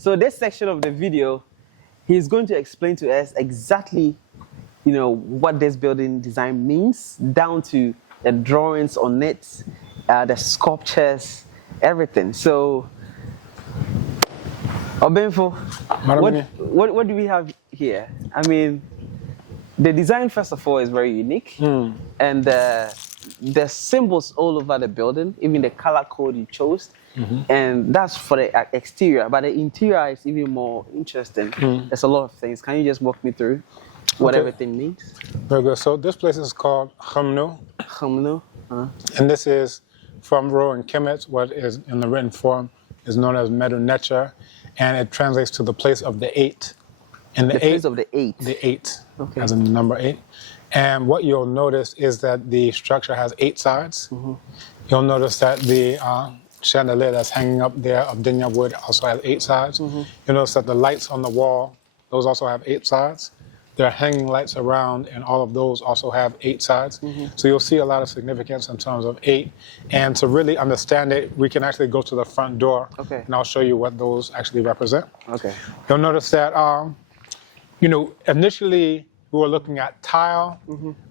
So this section of the video, he's going to explain to us exactly, what this building design means, down to the drawings on it, the sculptures, everything. So, Obenfo, what do we have here? I mean, the design, first of all, is very unique, and the symbols all over the building, even the color code you chose, and that's for the exterior. But the interior is even more interesting. There's a lot of things. Can you just walk me through what everything means? Very good. So this place is called Nunu. Nunu. And this is from Ro and Kemet, what is in the written form is known as Medu Necha, and it translates to the place of the eight. And the place of the eight. The eight, as in the number 8. And what you'll notice is that the structure has 8 sides. You'll notice that the chandelier that's hanging up there of dinya wood also has 8 sides. You'll notice that the lights on the wall, those also have 8 sides. There are hanging lights around, and all of those also have 8 sides. So you'll see a lot of significance in terms of 8. And to really understand it, we can actually go to the front door, and I'll show you what those actually represent. You'll notice that, initially we were looking at tile,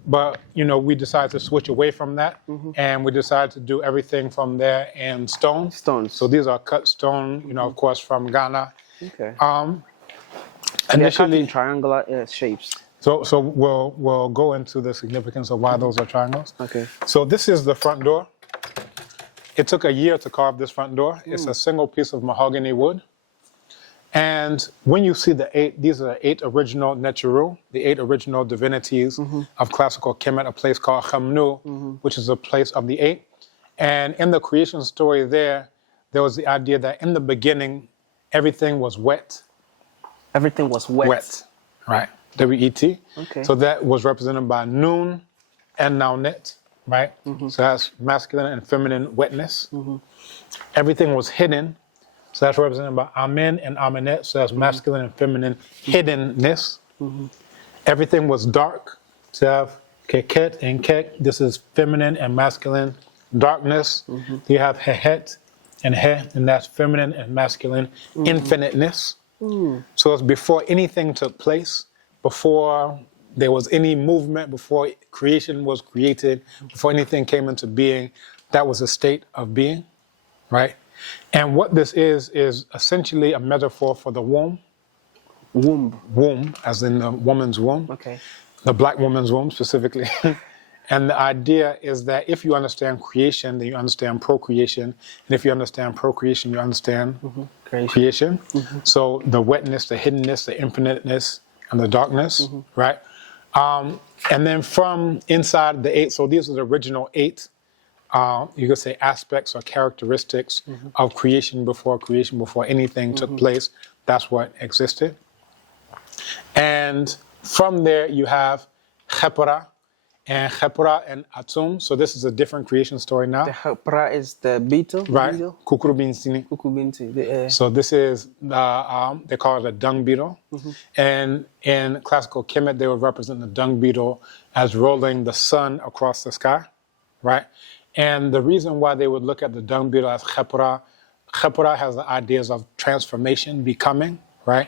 but, we decided to switch away from that, and we decided to do everything from there in stone. Stones. So these are cut stone, of course, from Ghana. Initially, in triangular shapes. So we'll go into the significance of why those are triangles. So this is the front door. It took a year to carve this front door. It's a single piece of mahogany wood. And when you see the 8, these are the 8 original Nechiru, the 8 original divinities of classical Kemet, a place called Khamnu, which is a place of the 8. And in the creation story there was the idea that in the beginning, everything was wet. Everything was wet. Wet, right? W-E-T. So that was represented by Nun and Naunet, right? So that's masculine and feminine wetness. Everything was hidden. So that's represented by Amen and Amenet. So that's masculine and feminine hiddenness. Everything was dark. So you have Keket and Kek. This is feminine and masculine darkness. You have Hehet and He, and that's feminine and masculine infiniteness. So it's before anything took place, before there was any movement, before creation was created, before anything came into being, that was a state of being, right? And what this is essentially a metaphor for the womb. Womb, as in the woman's womb. The black woman's womb specifically. And the idea is that if you understand creation, then you understand procreation. And if you understand procreation, you understand creation. So the wetness, the hiddenness, the infiniteness, and the darkness, right? And then from inside the 8, so these are the original 8, you could say aspects or characteristics of creation before anything took place. That's what existed. And from there you have Khepra and Atum. So this is a different creation story now. The Khepra is the beetle? Right. Kukurubinsini. So this is, they call it a dung beetle. And in classical Kemet, they would represent the dung beetle as rolling the sun across the sky, right? And the reason why they would look at the dung beetle as Khepra has the ideas of transformation, becoming, right?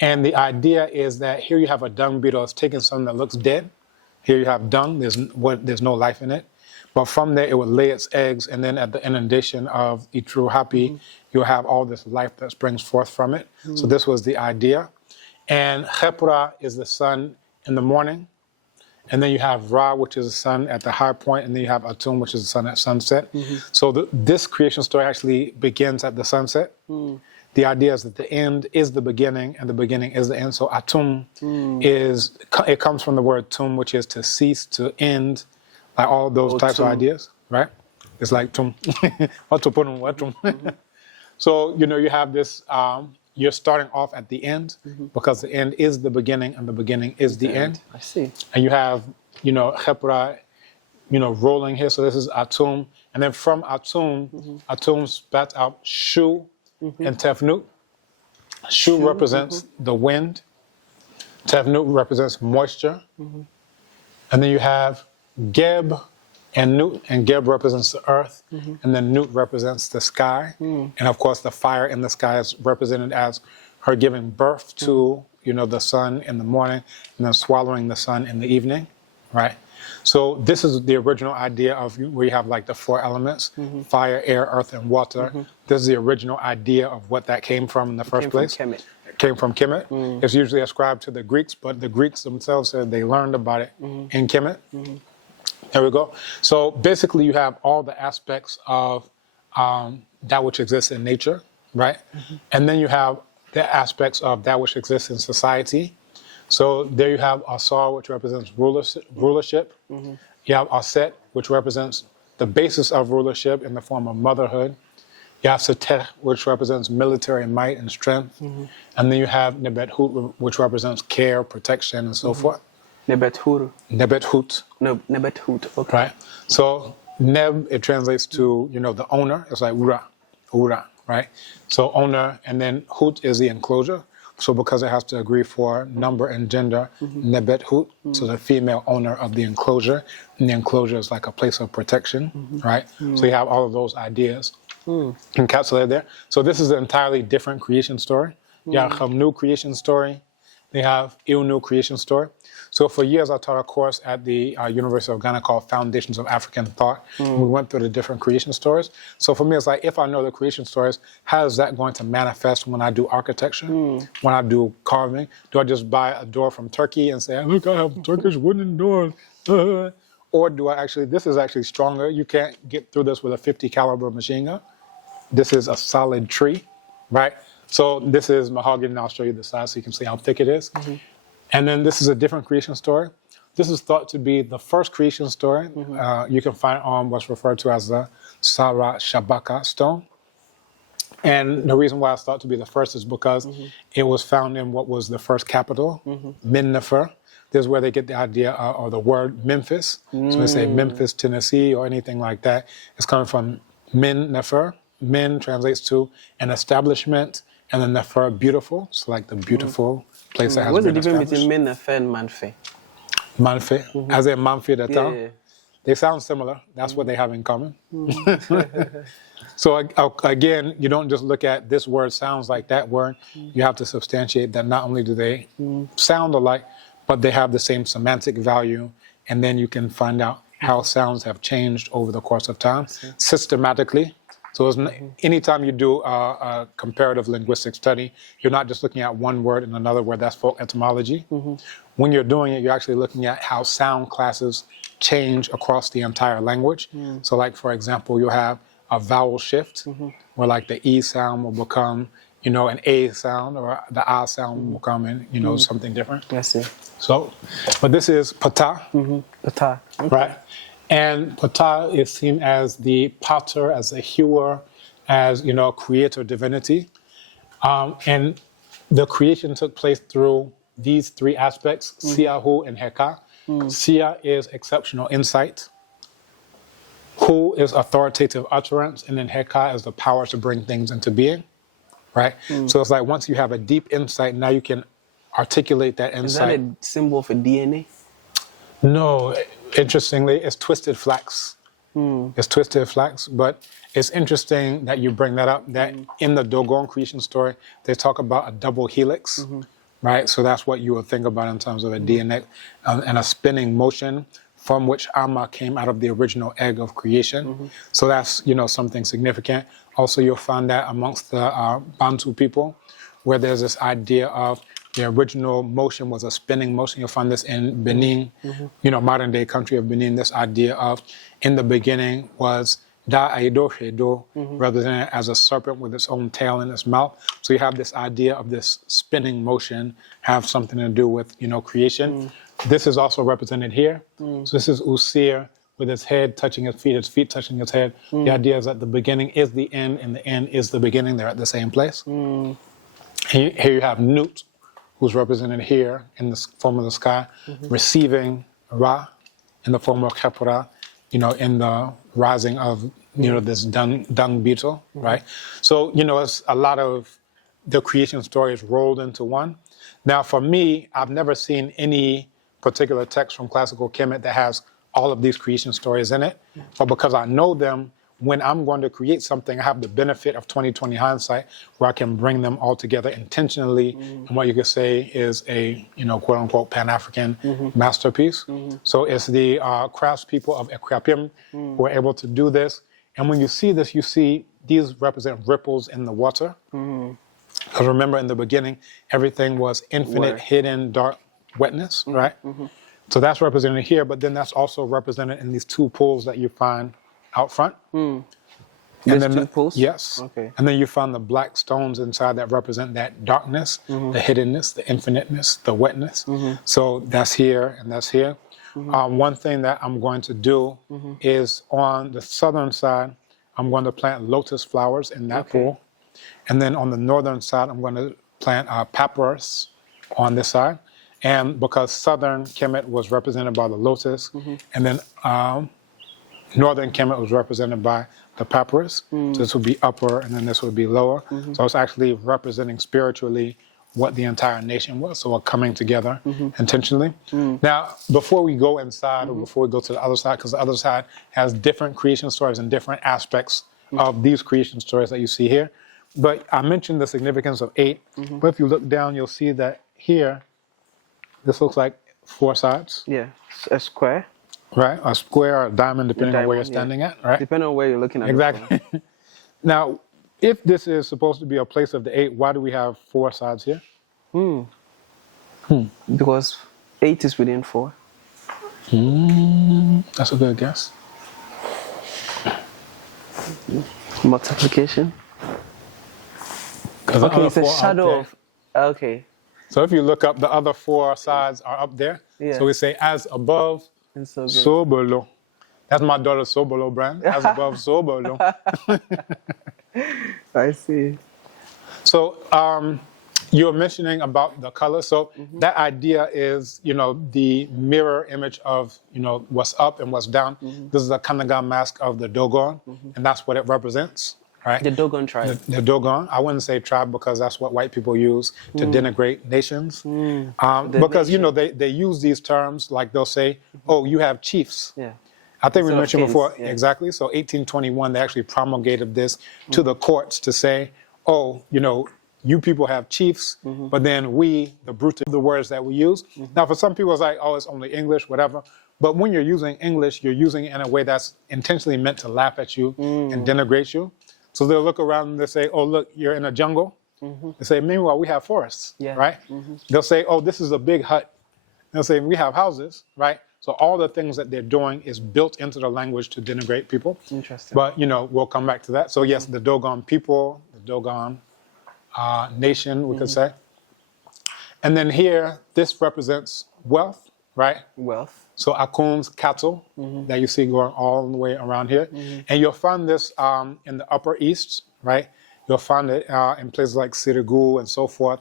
And the idea is that here you have a dung beetle that's taking something that looks dead. Here you have dung, there's no life in it. But from there, it would lay its eggs, and then at the inundation of Itru Hapi, you'll have all this life that springs forth from it. So this was the idea. And Khepra is the sun in the morning. And then you have Ra, which is the sun at the high point, and then you have Atum, which is the sun at sunset. So this creation story actually begins at the sunset. The idea is that the end is the beginning, and the beginning is the end. So Atum it comes from the word tum, which is to cease, to end, like all those types of ideas, right? It's like tum. So, you have this, you're starting off at the end, because the end is the beginning, and the beginning is the end. I see. And you have, Khepra, rolling here. So this is Atum. And then from Atum, Atum spat out Shu and Tefnut. Shu represents the wind. Tefnut represents moisture. And then you have Geb And Nut and Geb represents the earth, and then Nut represents the sky. And of course, the fire in the sky is represented as her giving birth to, the sun in the morning, and then swallowing the sun in the evening, right? So this is the original idea of where you have like the four elements, fire, air, earth, and water. This is the original idea of what that came from in the first place. From Kemet. It came from Kemet. It's usually ascribed to the Greeks, but the Greeks themselves said they learned about it in Kemet. There we go. So basically you have all the aspects of that which exists in nature, right? And then you have the aspects of that which exists in society. So there you have Asar, which represents rulership. You have Aset, which represents the basis of rulership in the form of motherhood. You have Seteh, which represents military might and strength. And then you have Nebet Hut, which represents care, protection, and so forth. Nebet Hut. Nebet Hut. No, Nebet Hut, okay. Right. So Neb, it translates to, the owner. It's like Ura, right? So owner, and then Hut is the enclosure. So because it has to agree for number and gender, Nebet Hut, so the female owner of the enclosure, and the enclosure is like a place of protection, right? So you have all of those ideas encapsulated there. So this is an entirely different creation story. You have Hamnu creation story. They have Ilnu creation story. So for years, I taught a course at the University of Ghana called Foundations of African Thought. We went through the different creation stories. So for me, it's like, if I know the creation stories, how is that going to manifest when I do architecture, when I do carving? Do I just buy a door from Turkey and say, look, I have Turkish wooden doors? Or do I actually, this is actually stronger. You can't get through this with a 50 caliber machine gun. This is a solid tree, right? So this is mahogany, and I'll show you the size so you can see how thick it is. And then this is a different creation story. This is thought to be the first creation story. You can find on what's referred to as the Sarah Shabaka stone. And the reason why it's thought to be the first is because it was found in what was the first capital, Minnefer. This is where they get the idea or the word Memphis. So when they say Memphis, Tennessee, or anything like that, it's coming from Minnefer. Min translates to an establishment, and then Nefer, beautiful. So like the beautiful place that has What's been the difference established. between Minnefer and Manfe? Manfe, as in Manfe, the town. Yeah. They sound similar. That's what they have in common. So again, you don't just look at this word sounds like that word. You have to substantiate that not only do they sound alike, but they have the same semantic value. And then you can find out how sounds have changed over the course of time systematically. So anytime you do a comparative linguistic study, you're not just looking at one word and another word. That's folk etymology. When you're doing it, you're actually looking at how sound classes change across the entire language. So like, for example, you'll have a vowel shift where like the E sound will become, an A sound, or the A sound will become, something different. I see. So, but this is Pata. Pata. Okay. Right? And Ptah is seen as the potter, as a hewer, as, creator divinity. And the creation took place through these three aspects, Siahu and Heka. Sia is exceptional insight. Hu is authoritative utterance. And then Heka is the power to bring things into being, right? So it's like once you have a deep insight, now you can articulate that insight. Is that a symbol for DNA? No, interestingly, it's twisted flax. It's twisted flax, but it's interesting that you bring that up, that in the Dogon creation story, they talk about a double helix, right? So that's what you would think about in terms of a DNA and a spinning motion from which Amma came out of the original egg of creation. So that's, something significant. Also, you'll find that amongst the Bantu people, where there's this idea of the original motion was a spinning motion. You'll find this in Benin, modern day country of Benin. This idea of in the beginning was Da Aido Hedo, represented as a serpent with its own tail in its mouth. So you have this idea of this spinning motion have something to do with, creation. This is also represented here. So this is Usir with his head touching his feet touching his head. The idea is that the beginning is the end and the end is the beginning. They're at the same place. Here you have Nut, who's represented here in the form of the sky, receiving Ra in the form of Khepra, in the rising of, this dung beetle, right? So, it's a lot of the creation stories rolled into one. Now, for me, I've never seen any particular text from classical Kemet that has all of these creation stories in it, but because I know them, when I'm going to create something, I have the benefit of 20/20 hindsight, where I can bring them all together intentionally, and what you could say is a, quote unquote Pan-African masterpiece. So it's the craftspeople of Equiapim who are able to do this. And when you see this, you see these represent ripples in the water. Because remember, in the beginning, everything was infinite, hidden, dark wetness, right? So that's represented here, but then that's also represented in these two pools that you find out front. There's and then 2 pools? Yes. Okay. And then you find the black stones inside that represent that darkness, the hiddenness, the infiniteness, the wetness. So that's here and that's here. One thing that I'm going to do is on the southern side, I'm going to plant lotus flowers in that pool. And then on the northern side, I'm going to plant papyrus on this side. And because southern Kemet was represented by the lotus, and then northern Kemet was represented by the papyrus. So this would be upper, and then this would be lower. So it's actually representing spiritually what the entire nation was. So we're coming together intentionally. Now, before we go inside, or before we go to the other side, because the other side has different creation stories and different aspects of these creation stories that you see here. But I mentioned the significance of 8. But if you look down, you'll see that here, this looks like 4 sides. Yeah, a square. Right, a square or a diamond, depending on where you're standing at, right? Depending on where you're looking at. Exactly. Now, if this is supposed to be a place of the 8, why do we have 4 sides here? Because 8 is within 4. That's a good guess. Multiplication. Okay, it's a shadow of. Okay. So if you look up, the other 4 sides are up there. Yeah. So we say as above, And so, so below. That's my daughter's So Below brand. As above, so below. I see. So you were mentioning about the color. So that idea is, the mirror image of, what's up and what's down. This is a Kanaga mask of the Dogon, and that's what it represents, right? The Dogon tribe. The Dogon. I wouldn't say tribe because that's what white people use to denigrate nations. Because, they use these terms, like they'll say, oh, you have chiefs. Yeah. I think we Instead of mentioned kings, before, yeah. exactly. So 1821, they actually promulgated this to the courts to say, oh, you people have chiefs, but then we, the brute, the words that we use. Now, for some people, it's like, oh, it's only English, whatever. But when you're using English, you're using it in a way that's intentionally meant to laugh at you and denigrate you. So they'll look around and they say, oh, look, you're in a jungle. They say, meanwhile, we have forests, right? They'll say, oh, this is a big hut. They'll say, we have houses, right? So all the things that they're doing is built into the language to denigrate people. Interesting. But, we'll come back to that. So yes, the Dogon people, the Dogon nation, we could say. And then here, this represents wealth, right? Wealth. So Akun's cattle that you see going all the way around here. And you'll find this in the Upper East, right? You'll find it in places like Sirigu and so forth.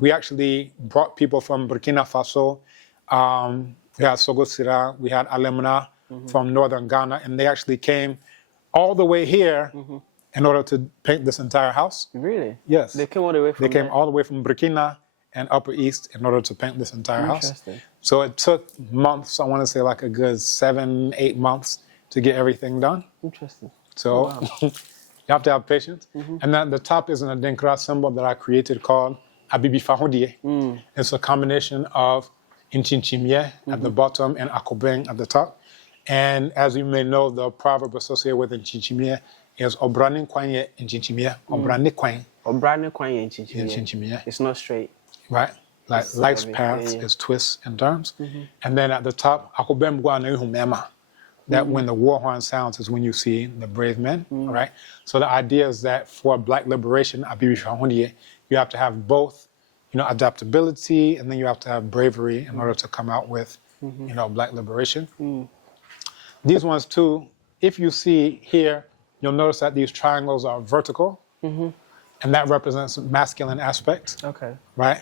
We actually brought people from Burkina Faso. We had Sogosira, we had Alemna from northern Ghana, and they actually came all the way here in order to paint this entire house. Really? Yes. They came all the way from They came all the way from Burkina and Upper East in order to paint this entire house. Interesting. So it took months, I want to say like a good 7-8 months to get everything done. Interesting. So you have to have patience. And then the top is an Adinkra symbol that I created called Abibi Fahudie. It's a combination of Inchinchimye at the bottom and Akobeng at the top. And as you may know, the proverb associated with Inchinchimye is Obrani Kwanye Inchinchimye. Obrani Kwanye. Obrani Kwanye Inchinchimye. It's not straight. Right? Like life's paths is twists and turns. And then at the top, Akobeng Gwana Ihumema. That when the war horn sounds is when you see the brave men, right? So the idea is that for Black liberation, you have to have both, adaptability, and then you have to have bravery in order to come out with, Black liberation. These ones too, if you see here, you'll notice that these triangles are vertical, and that represents masculine aspect, right?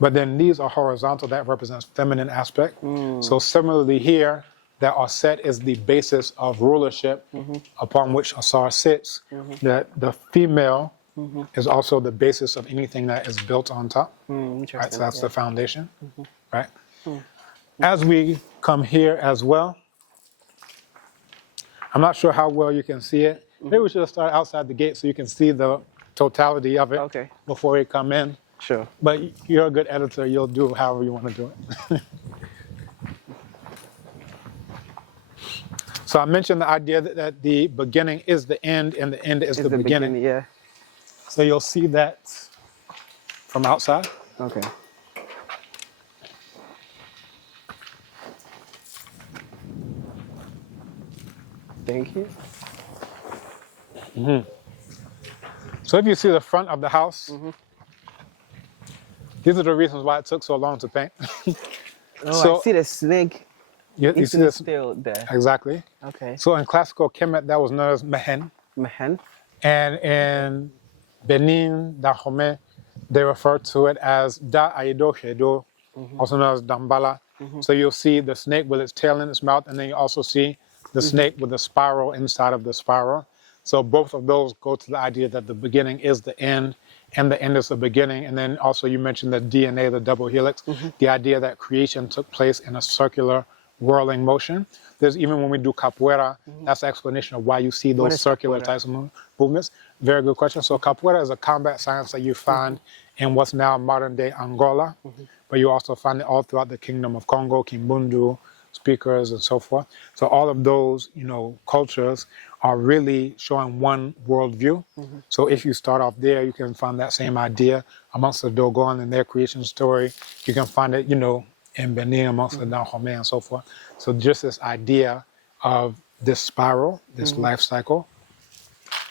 But then these are horizontal, that represents feminine aspect. So similarly here, that Aset is the basis of rulership upon which Asar sits, that the female is also the basis of anything that is built on top. Right? So that's the foundation, right? As we come here as well. I'm not sure how well you can see it. Maybe we should start outside the gate so you can see the totality of it before we come in. Sure. But you're a good editor. You'll do however you want to do it. So I mentioned the idea that the beginning is the end and the end is the beginning. Yeah. So you'll see that from outside. Okay. Thank you. So if you see the front of the house, these are the reasons why it took so long to paint. So I see the snake. You see this still there. Exactly. Okay. So in classical Kemet, that was known as Mehen. Mehen. And in Benin, Dahomey, they refer to it as Da Aido Hedo, also known as Dambala. So you'll see the snake with its tail in its mouth, and then you also see the snake with the spiral inside of the spiral. So both of those go to the idea that the beginning is the end, and the end is the beginning. And then also you mentioned the DNA, the double helix, the idea that creation took place in a circular whirling motion. There's even when we do capoeira, that's the explanation of why you see those circular types of movements. Very good question. So capoeira is a combat science that you find in what's now modern day Angola, but you also find it all throughout the Kingdom of Congo, Kimbundu, speakers and so forth. So all of those, cultures are really showing one worldview. So if you start off there, you can find that same idea amongst the Dogon and their creation story. You can find it, in Benin amongst the Dahomey and so forth. So just this idea of this spiral, this life cycle.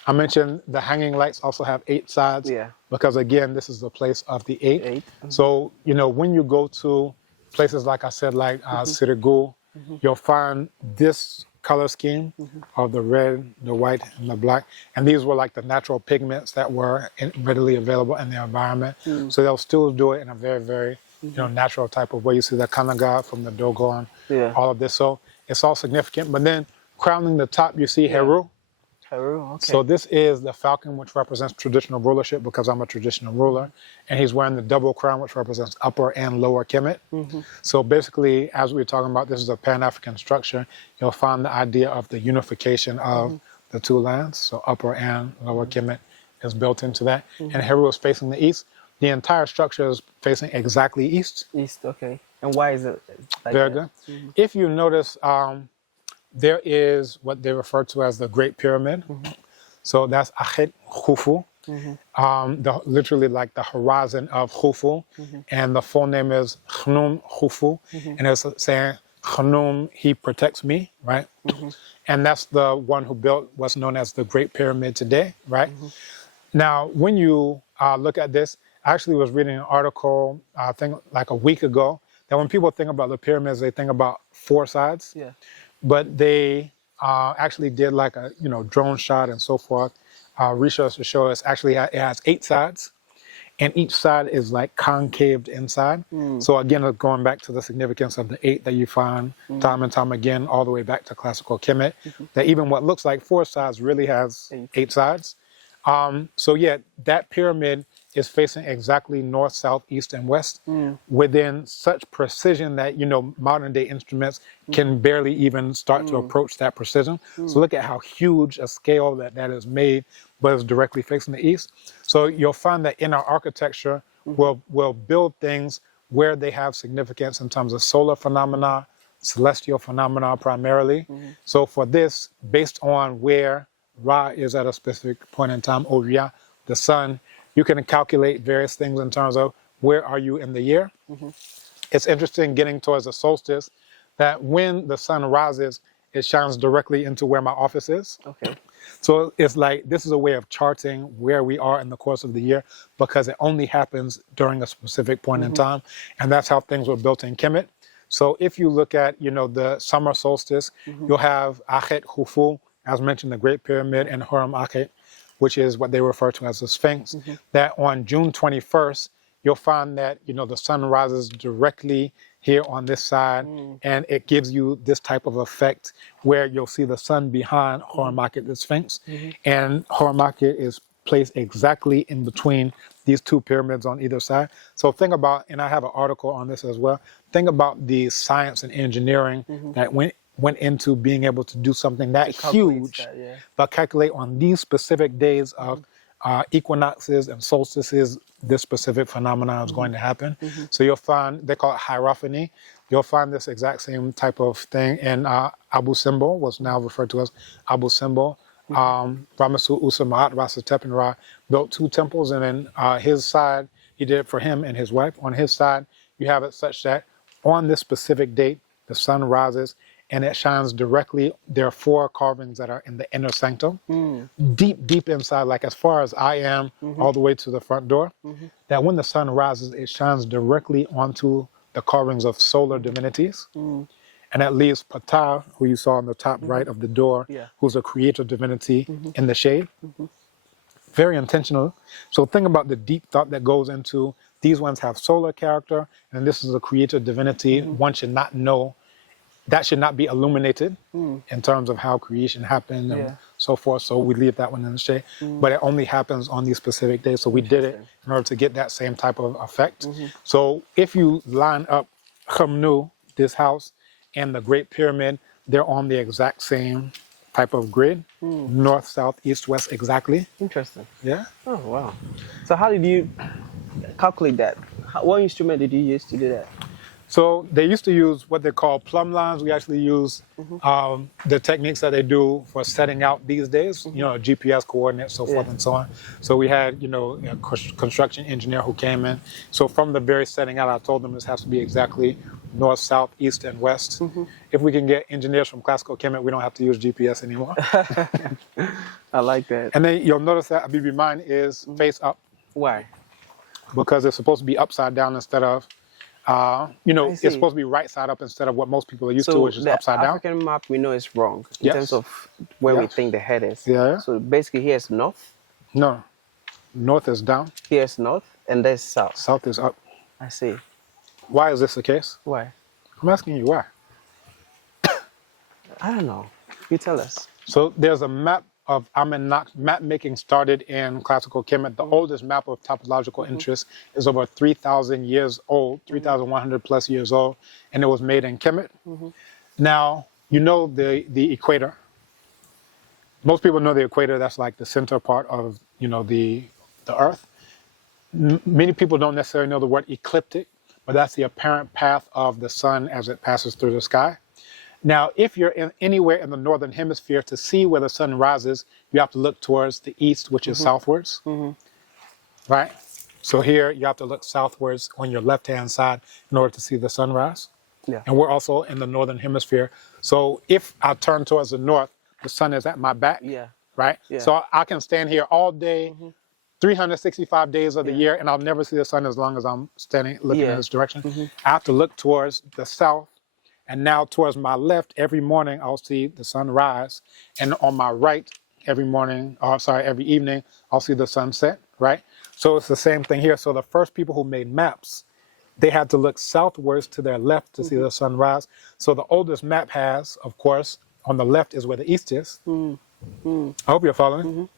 I mentioned the hanging lights also have 8 sides because again, this is the place of the 8. So, when you go to places like I said, like Sirigu, you'll find this color scheme of the red, the white, and the black. And these were like the natural pigments that were readily available in the environment. So they'll still do it in a very, very natural type of way. You see the Kanaga from the Dogon, all of this. So it's all significant. But then crowning the top, you see Heru. Heru, okay. So this is the falcon, which represents traditional rulership because I'm a traditional ruler. And he's wearing the double crown, which represents upper and lower Kemet. So basically, as we were talking about, this is a Pan-African structure. You'll find the idea of the unification of the 2 lands. So upper and lower Kemet is built into that. And Heru is facing the east. The entire structure is facing exactly east. East, okay. And why is it like Very that? good. If you notice, there is what they refer to as the Great Pyramid. So that's Achet Khufu, literally like the horizon of Khufu. And the full name is Khnum Khufu. And it's saying, Khnum, he protects me, right? And that's the one who built what's known as the Great Pyramid today, right? Now, when you look at this, I actually was reading an article, I think like a week ago, that when people think about the pyramids, they think about 4 sides. But they actually did like a drone shot and so forth. Research to show us actually it has 8 sides, and each side is like concaved inside. So again, going back to the significance of the 8 that you find time and time again, all the way back to classical Kemet, that even what looks like 4 sides really has 8 sides. So yeah, that pyramid is facing exactly north, south, east, and west within such precision that, modern day instruments can barely even start to approach that precision. So look at how huge a scale that is made, but it's directly facing the east. So you'll find that in our architecture, we'll build things where they have significance in terms of solar phenomena, celestial phenomena primarily. So for this, based on where Ra is at a specific point in time, Oria, the sun, you can calculate various things in terms of where are you in the year. It's interesting getting towards the solstice that when the sun rises, it shines directly into where my office is. So it's like, this is a way of charting where we are in the course of the year because it only happens during a specific point in time. And that's how things were built in Kemet. So if you look at, the summer solstice, you'll have Achet Khufu, as mentioned, the Great Pyramid, and Huram Akhet, which is what they refer to as the Sphinx, that on June 21st, you'll find that, the sun rises directly here on this side, and it gives you this type of effect where you'll see the sun behind Huram Akhet, the Sphinx, and Huram Akhet is placed exactly in between these two pyramids on either side. So think about, and I have an article on this as well, think about the science and engineering that went into being able to do something that huge, but calculate on these specific days of equinoxes and solstices, this specific phenomenon is going to happen. So you'll find, they call it hierophany. You'll find this exact same type of thing in Abu Simbel, what's now referred to as Abu Simbel. Ramasu Usa Mahat Rasa Tepinra built 2 temples, and then his side, he did it for him and his wife. On his side, you have it such that on this specific date, the sun rises and it shines directly. There are 4 carvings that are in the inner sanctum, deep inside, like as far as I am, all the way to the front door, that when the sun rises, it shines directly onto the carvings of solar divinities. And that leaves Ptah, who you saw on the top right of the door, who's a creator divinity in the shade. Very intentional. So think about the deep thought that goes into, these ones have solar character, and this is a creator divinity. One should not know, that should not be illuminated in terms of how creation happened and so forth. So we leave that one in the shade. But it only happens on these specific days. So we did it in order to get that same type of effect. So if you line up Khamnu, this house, and the Great Pyramid, they're on the exact same type of grid, north, south, east, west, exactly. Interesting. Yeah. Oh, wow. So how did you calculate that? What instrument did you use to do that? So they used to use what they call plumb lines. We actually use the techniques that they do for setting out these days, you know, GPS coordinates, so forth and so on. So we had, you know, a construction engineer who came in. So from the very setting out, I told them this has to be exactly north, south, east, and west. If we can get engineers from classical Kemet, we don't have to use GPS anymore. I like that. And then you'll notice that Abibi mine is face up. Why? Because it's supposed to be upside down instead of, you know, it's supposed to be right side up instead of what most people are used to, which is upside down. So the African map we know is wrong in terms of where we think the head is. So basically here's north. No, north is down. Here's north, and there's south. South is up. I see. Why is this the case? Why? I'm asking you why. I don't know. You tell us. So there's a map of Amenak. Map making started in classical Kemet. The oldest map of topological interest is over 3,000 years old, 3,100 plus years old, and it was made in Kemet. Now, you know the equator. Most people know the equator. That's like the center part of, you know, the Earth. Many people don't necessarily know the word ecliptic, but that's the apparent path of the sun as it passes through the sky. Now, if you're anywhere in the northern hemisphere, to see where the sun rises, you have to look towards the east, which is southwards, right? So here, you have to look southwards on your left-hand side in order to see the sunrise. And we're also in the northern hemisphere. So if I turn towards the north, the sun is at my back, right? So I can stand here all day, 365 days of the year, and I'll never see the sun as long as I'm standing looking in this direction. I have to look towards the south. And now towards my left, every morning I'll see the sun rise. And on my right, every evening, I'll see the sunset, right? So it's the same thing here. So the first people who made maps, they had to look southwards to their left to see the sun rise. So the oldest map has, of course, on the left is where the east is. I hope you're following.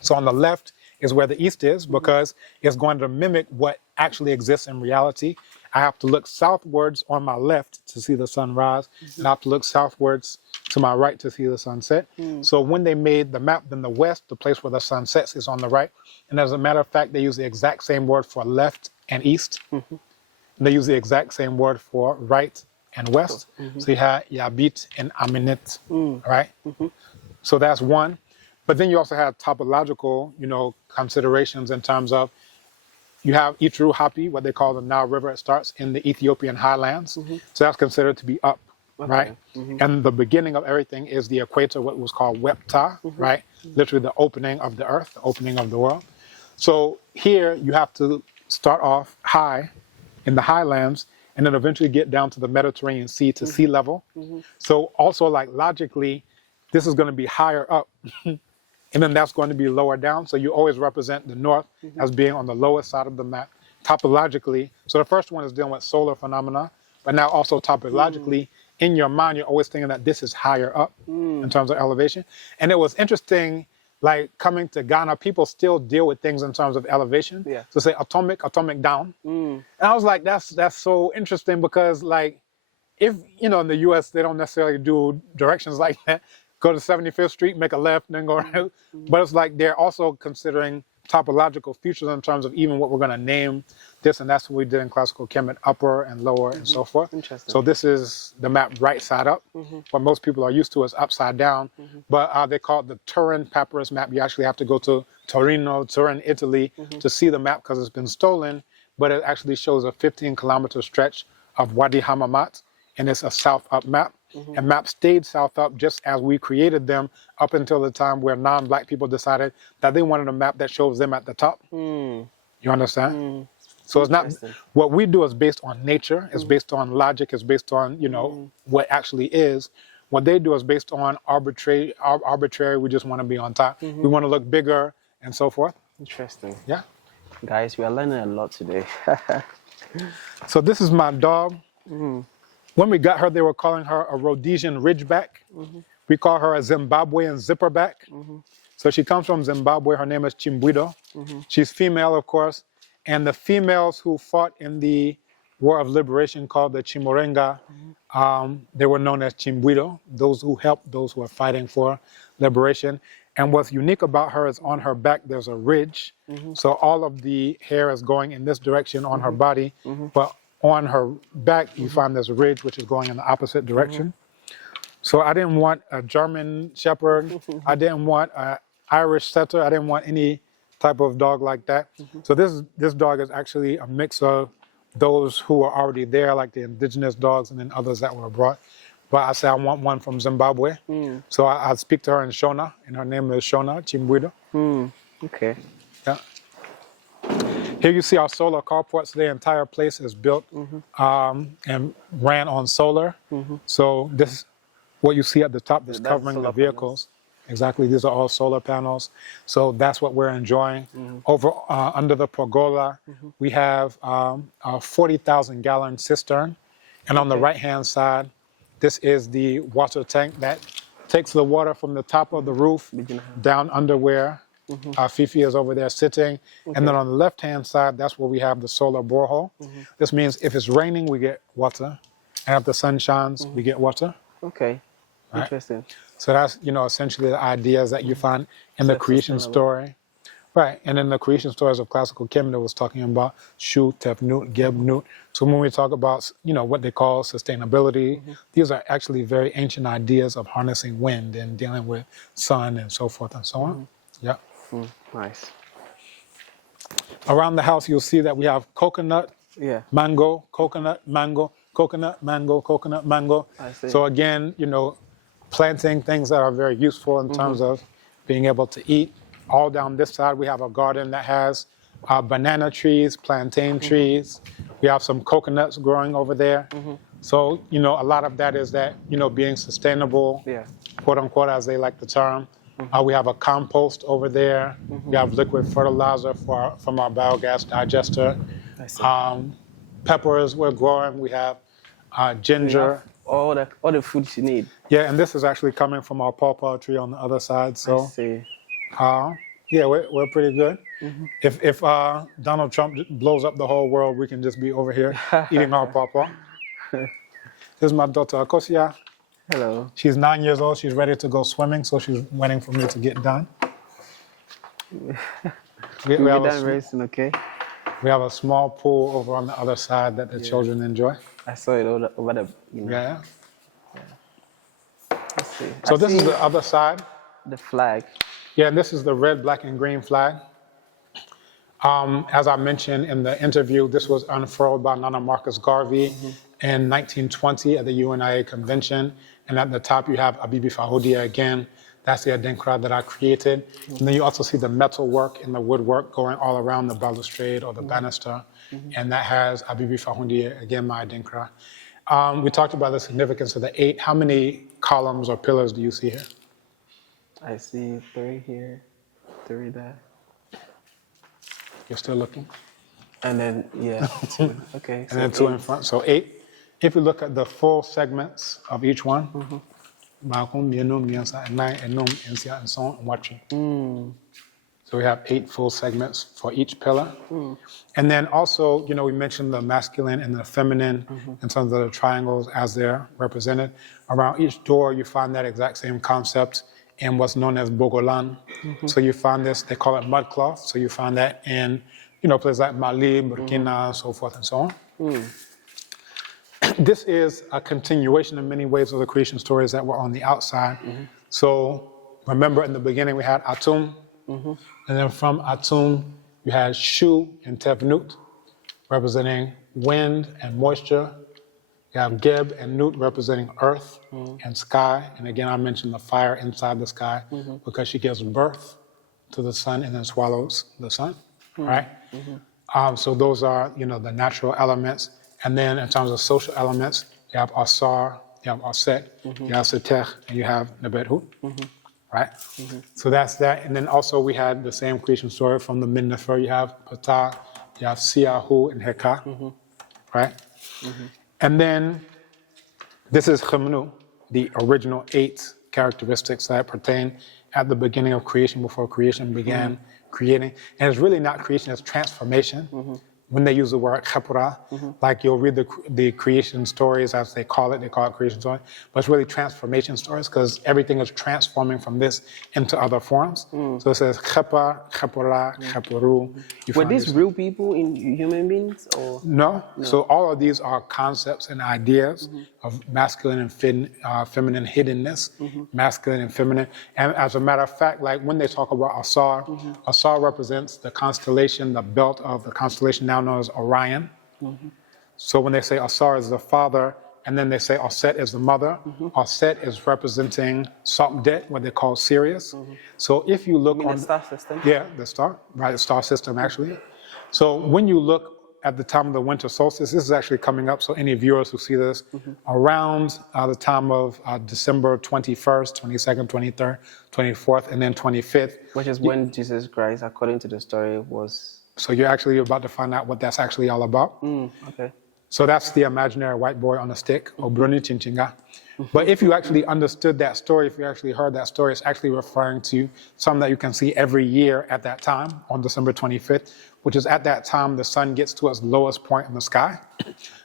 So on the left is where the east is, because it's going to mimic what actually exists in reality. I have to look southwards on my left to see the sun rise, and I have to look southwards to my right to see the sunset. So when they made the map, then the west, the place where the sun sets, is on the right. And as a matter of fact, they use the exact same word for left and east. And they use the exact same word for right and west. So you have Yabit and Aminit, right? So that's one. But then you also have topological, you know, considerations in terms of, you have Itru Hapi, what they call the Nile River. It starts in the Ethiopian highlands. So that's considered to be up, right? And the beginning of everything is the equator, what was called Wepta, right? Literally the opening of the earth, the opening of the world. So here you have to start off high in the highlands and then eventually get down to the Mediterranean Sea to sea level. So also, like, logically, this is going to be higher up. And then that's going to be lower down. So you always represent the north as being on the lowest side of the map, topologically. So the first one is dealing with solar phenomena, but now also topologically, in your mind, you're always thinking that this is higher up in terms of elevation. And it was interesting like coming to Ghana, people still deal with things in terms of elevation. Yeah. So say atomic down. And I was like, that's so interesting because like, if, in the US, they don't necessarily do directions like that. Go to 75th Street, make a left, then go right. But it's like they're also considering topological features in terms of even what we're going to name this, and that's what we did in classical Kemet, upper and lower and so forth. Interesting. So this is the map right side up. What most people are used to is upside down, but they call it the Turin papyrus map. You actually have to go to Turin, Italy to see the map because it's been stolen, but it actually shows a 15-kilometer stretch of Wadi Hammamat, and it's a south up map. And maps stayed south up just as we created them up until the time where non-black people decided that they wanted a map that shows them at the top. You understand? So it's not, what we do is based on nature, it's based on logic, it's based on, what actually is. What they do is based on arbitrary, we just want to be on top. We want to look bigger and so forth. Interesting. Yeah. Guys, we are learning a lot today. So this is my dog. When we got her, they were calling her a Rhodesian Ridgeback. We call her a Zimbabwean Zipperback. So she comes from Zimbabwe. Her name is Chimbwido. She's female, of course. And the females who fought in the War of Liberation called the Chimurenga, they were known as Chimbwido, those who helped those who are fighting for liberation. And what's unique about her is on her back, there's a ridge. So all of the hair is going in this direction on her body, but on her back, you find there's a ridge which is going in the opposite direction. So I didn't want a German Shepherd. I didn't want an Irish Setter. I didn't want any type of dog like that. So this dog is actually a mix of those who are already there, like the indigenous dogs, and then others that were brought. But I said I want one from Zimbabwe. So I speak to her in Shona, and her name is Shona Chimbwido. Okay. Yeah. Here you see our solar carports. The entire place is built and ran on solar. So this, what you see at the top, is covering the vehicles. Exactly, these are all solar panels. So that's what we're enjoying. Over under the pergola, we have a 40,000 gallon cistern. And on the right-hand side, this is the water tank that takes the water from the top of the roof down under where Fifi is over there sitting. And then on the left-hand side, that's where we have the solar borehole. This means if it's raining, we get water. And if the sun shines, we get water. Okay, right? Interesting. So that's, essentially the ideas that you find in the creation story. Right, and in the creation stories of classical Kemet, it was talking about Shu, Tep, Nut, Geb, Nut. So when we talk about, what they call sustainability, these are actually very ancient ideas of harnessing wind and dealing with sun and so forth and so on. Yeah. Nice. Around the house, you'll see that we have coconut, mango, coconut, mango, coconut, mango, coconut, mango. I see. So again, planting things that are very useful in terms of being able to eat. All down this side, we have a garden that has banana trees, plantain trees. We have some coconuts growing over there. So, a lot of that is that, being sustainable, quote unquote, as they like the term. We have a compost over there. We have liquid fertilizer from our biogas digester. Peppers we're growing. We have ginger. All the foods you need. Yeah, and this is actually coming from our pawpaw tree on the other side. So. I see. Yeah, we're pretty good. If Donald Trump blows up the whole world, we can just be over here eating our pawpaw. This is my daughter, Akosia. Hello. She's 9 years old. She's ready to go swimming, so she's waiting for me to get done. We have done very soon, okay? We have a small pool over on the other side that the children enjoy. I saw it over the. Yeah. Let's see. So this is the other side. The flag. Yeah, and this is the red, black, and green flag. As I mentioned in the interview, this was unfurled by Nana Marcus Garvey in 1920 at the UNIA convention. And at the top, you have Abibi Fahudia again. That's the Adinkra that I created. And then you also see the metal work and the woodwork going all around the balustrade or the banister. And that has Abibi Fahudia, again, my Adinkra. We talked about the significance of the 8. How many columns or pillars do you see here? I see 3 here, 3 there. You're still looking? And then, 2. Okay. And then 2 in front, so 8. If you look at the full segments of each one, baako, mmienu, mmiɛnsa, ɛnan, ɛnum, nsia, nson, nwɔtwe. So we have 8 full segments for each pillar. And then also, we mentioned the masculine and the feminine in terms of the triangles as they're represented. Around each door, you find that exact same concept in what's known as bogolan. So you find this, they call it mudcloth. So you find that in, places like Mali, Burkina, so forth and so on. This is a continuation in many ways of the creation stories that were on the outside. So remember in the beginning we had Atum, and then from Atum you had Shu and Tevnut, representing wind and moisture. You have Geb and Nut representing earth and sky. And again, I mentioned the fire inside the sky because she gives birth to the sun and then swallows the sun, right? So those are, the natural elements. And then in terms of social elements, you have Asar, you have Aset, you have Setech, and you have Nebethut, right? So that's that. And then also we had the same creation story from the Min-Nefer. You have Ptah, you have Siahu and Heka, right? And then this is Khemnu, the original 8 characteristics that pertain at the beginning of creation, before creation began creating. And it's really not creation, it's transformation. When they use the word khepra, like you'll read the creation stories as they call it creation story, but it's really transformation stories because everything is transforming from this into other forms. So it says khepa, khepra, khepuru. Were these real people in human beings? Or? No. So all of these are concepts and ideas of masculine and feminine hiddenness, masculine and feminine. And as a matter of fact, like when they talk about Asar, Asar represents the constellation, the belt of the constellation now known as Orion. So when they say Asar is the father, and then they say Aset is the mother, Aset is representing Sopdet, what they call Sirius. So if you look on the star system? Yeah, the star, right, the star system actually. So when you look at the time of the winter solstice, this is actually coming up, so any viewers who see this, around the time of December 21st, 22nd, 23rd, 24th, and then 25th. Which is when Jesus Christ, according to the story, was... So you're actually about to find out what that's actually all about. Okay. So that's the imaginary white boy on a stick, Obruni Chinchinga. But if you actually understood that story, if you actually heard that story, it's actually referring to something that you can see every year at that time, on December 25th, which is at that time the sun gets to its lowest point in the sky.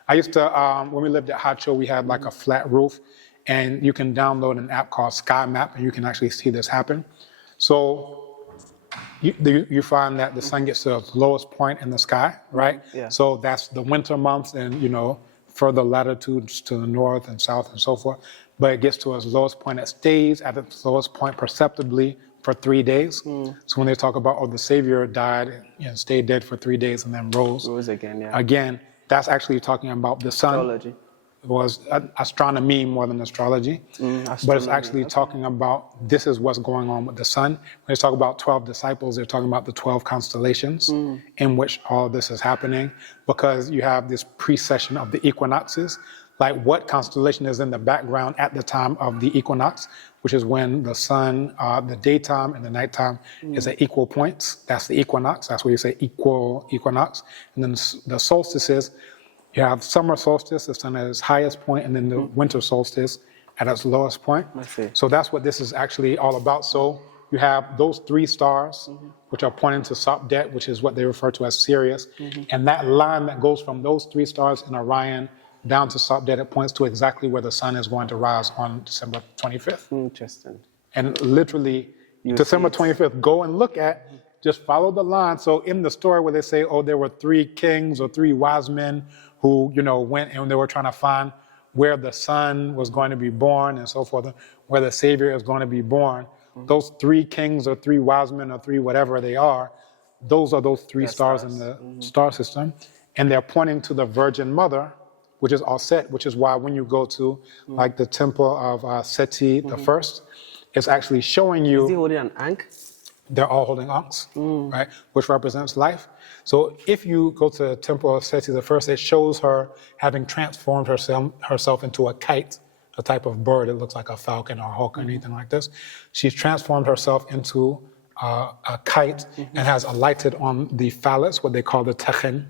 I used to, when we lived at Hacho, we had like a flat roof, and you can download an app called Sky Map, and you can actually see this happen. So you find that the sun gets to its lowest point in the sky, right? Yeah. So that's the winter months and, further latitudes to the north and south and so forth. But it gets to its lowest point. It stays at its lowest point perceptibly for 3 days. So when they talk about, the Savior died and stayed dead for 3 days and then rose again, yeah. Again, that's actually talking about the sun. Astrology. It was astronomy more than astrology, but it's actually talking about this is what's going on with the sun. When they talk about 12 disciples, they're talking about the 12 constellations in which all of this is happening, because you have this precession of the equinoxes, like what constellation is in the background at the time of the equinox, which is when the sun, the daytime and the nighttime is at equal points. That's the equinox. That's where you say equal equinox. And then the solstices, you have summer solstice, the sun at its highest point, and then the winter solstice at its lowest point. I see. So that's what this is actually all about. So you have those 3 stars, which are pointing to Sopdet, which is what they refer to as Sirius. And that line that goes from those 3 stars in Orion down to Sopdet, it points to exactly where the sun is going to rise on December 25th. Interesting. And literally, December 25th, go and look at, just follow the line. So in the story where they say, there were 3 kings or 3 wise men who, went and they were trying to find where the son was going to be born and so forth, where the Savior is going to be born. Those 3 kings or 3 wise men or 3 whatever they are, those are those 3 stars in the star system. And they're pointing to the Virgin Mother, which is Aset, which is why when you go to like the temple of Seti the first, it's actually showing you... Is he holding an ankh? They're all holding ankhs, right, which represents life. So if you go to the temple of Seti the first, it shows her having transformed herself into a kite, a type of bird. It looks like a falcon or a hawk or anything like this. She's transformed herself into a kite and has alighted on the phallus, what they call the tekhen,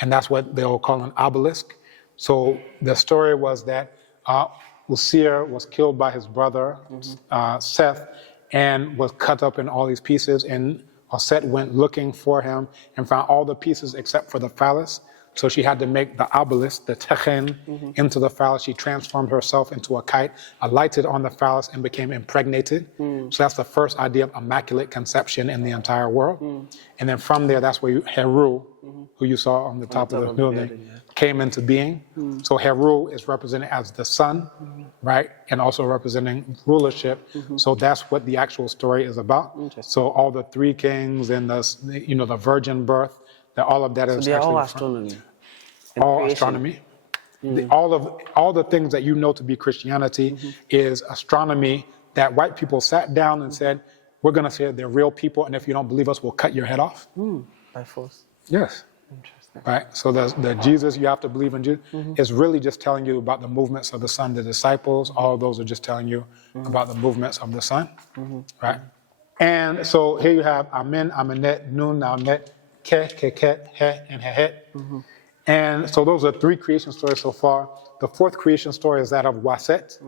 and that's what they'll call an obelisk. So the story was that Uziah was killed by his brother, Seth, and was cut up in all these pieces. And Set went looking for him and found all the pieces except for the phallus. So she had to make the obelisk, the techen, into the phallus. She transformed herself into a kite, alighted on the phallus, and became impregnated. So that's the first idea of immaculate conception in the entire world. And then from there, that's where Heru, who you saw on the top of the building, came into being. So Heru is represented as the sun, right? And also representing rulership. So that's what the actual story is about. So all the three kings and the virgin birth, that all of that is they're actually all astronomy. all astronomy. All the things that you know to be Christianity is astronomy that white people sat down and said, we're going to say they're real people, and if you don't believe us, we'll cut your head off. By force. Yes. Interesting. Right? So the Jesus, you have to believe in Jesus, is really just telling you about the movements of the sun. The disciples, all of those are just telling you about the movements of the sun. Right? And so here you have Amen, Amenet, Nun, Naunet, Ke, Keket, He, and Hehet. And so those are three creation stories so far. The fourth creation story is that of Waset,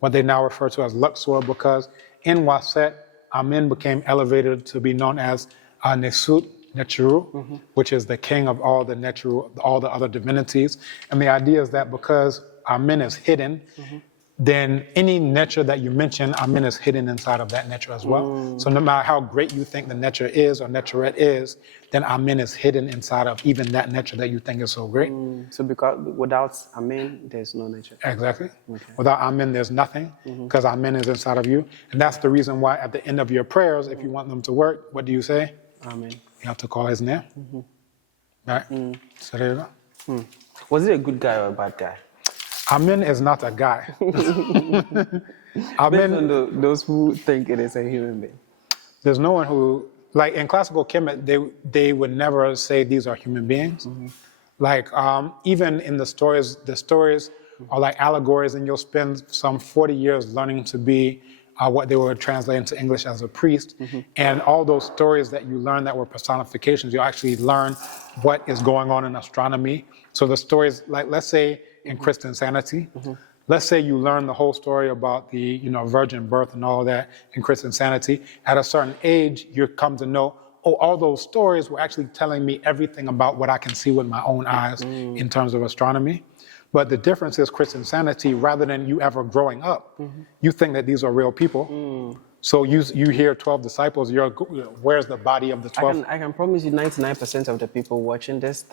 what they now refer to as Luxor, because in Waset, Amen became elevated to be known as Nesut Neteru, which is the king of all the Neteru, all the other divinities. And the idea is that because Amen is hidden, then any nature that you mention, Amen is hidden inside of that nature as well. So no matter how great you think the nature is or naturette is, then Amen is hidden inside of even that nature that you think is so great. So because without Amen, there's no nature. Exactly. Without Amen, there's nothing, because Amen is inside of you. And that's the reason why at the end of your prayers, if you want them to work, what do you say? Amen. You have to call his name. Right? So there you go. Was it a good guy or a bad guy? Amen is not a guy. Based on those who think it is a human being. There's no one who, like in classical Kemet, they would never say these are human beings. Like even in the stories are like allegories, and you'll spend some 40 years learning to be what they were translating to English as a priest. And all those stories that you learn that were personifications, you actually learn what is going on in astronomy. So the stories, like let's say in Christian Sanity, let's say you learn the whole story about the virgin birth and all of that in Christian Sanity. At a certain age, you come to know, oh, all those stories were actually telling me everything about what I can see with my own eyes in terms of astronomy. But the difference is Christian Sanity, rather than you ever growing up, you think that these are real people. So you hear 12 disciples, where's the body of the 12? I can promise you 99% of the people watching these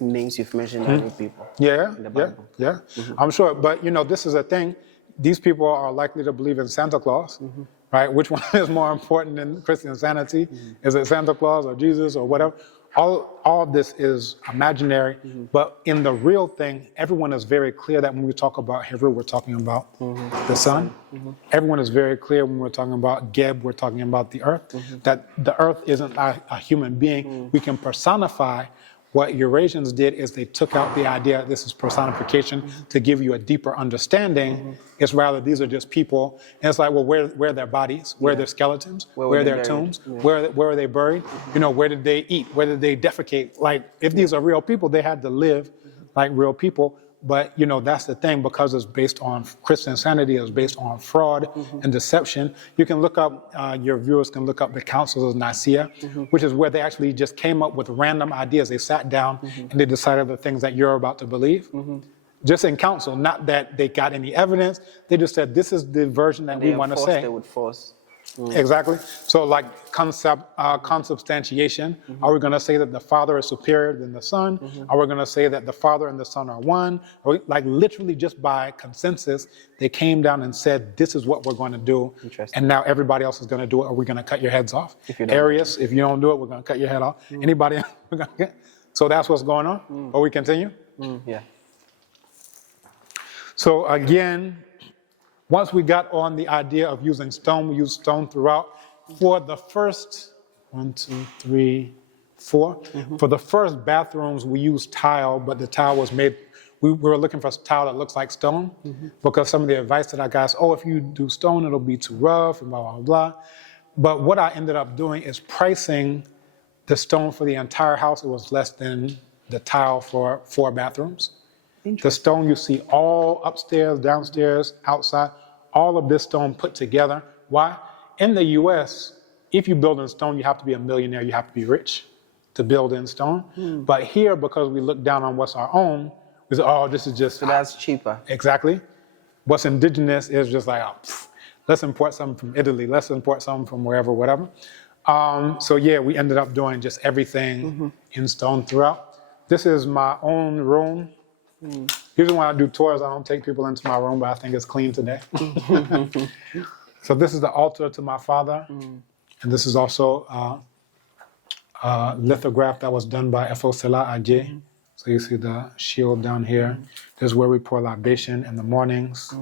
names you've mentioned are real people. Yeah, in the Bible. yeah. I'm sure. But, this is a thing. These people are likely to believe in Santa Claus, right? Which one is more important than Christian sanity? Is it Santa Claus or Jesus or whatever? All of this is imaginary, but in the real thing, everyone is very clear that when we talk about Heru, we're talking about the sun. Everyone is very clear when we're talking about Geb, we're talking about the earth, that the earth isn't a human being. We can personify. What Eurasians did is they took out the idea, this is personification, to give you a deeper understanding. It's rather, these are just people. And it's like, well, where are their bodies? Where are their skeletons? Where are their tombs? Where are they buried? Where did they eat? Where did they defecate? Like, if these are real people, they had to live like real people. But, that's the thing, because it's based on Christian sanity, it's based on fraud and deception. You can look up, your viewers can look up the Councils of Nicaea, which is where they actually just came up with random ideas. They sat down and they decided the things that you're about to believe. Just in council, not that they got any evidence. They just said, this is the version that we want to say. They would force. Exactly. So like consubstantiation, are we going to say that the Father is superior than the Son? Are we going to say that the Father and the Son are one? Like literally just by consensus, they came down and said, this is what we're going to do. And now everybody else is going to do it, or we're going to cut your heads off. Arius, if you don't do it, we're going to cut your head off. Anybody else, we're going to get. So that's what's going on. Or we continue? Yeah. So again, once we got on the idea of using stone, we used stone throughout. For the first, 1, 2, 3, 4. For the first bathrooms, we used tile, but the tile was made, we were looking for a tile that looks like stone, because some of the advice that I got is, if you do stone, it'll be too rough, and blah, blah, blah. But what I ended up doing is pricing the stone for the entire house. It was less than the tile for 4 bathrooms. The stone you see all upstairs, downstairs, outside, all of this stone put together. Why? In the U.S., if you build in stone, you have to be a millionaire, you have to be rich to build in stone. But here, because we look down on what's our own, we say, oh, this is just... So that's cheaper. Exactly. What's indigenous is just like, oh, let's import something from Italy, let's import something from wherever, whatever. So yeah, we ended up doing just everything in stone throughout. This is my own room. Usually when I do tours, I don't take people into my room, but I think it's clean today. So this is the altar to my father. And this is also a lithograph that was done by Efo Selah Adje. So you see the shield down here. This is where we pour libation in the mornings.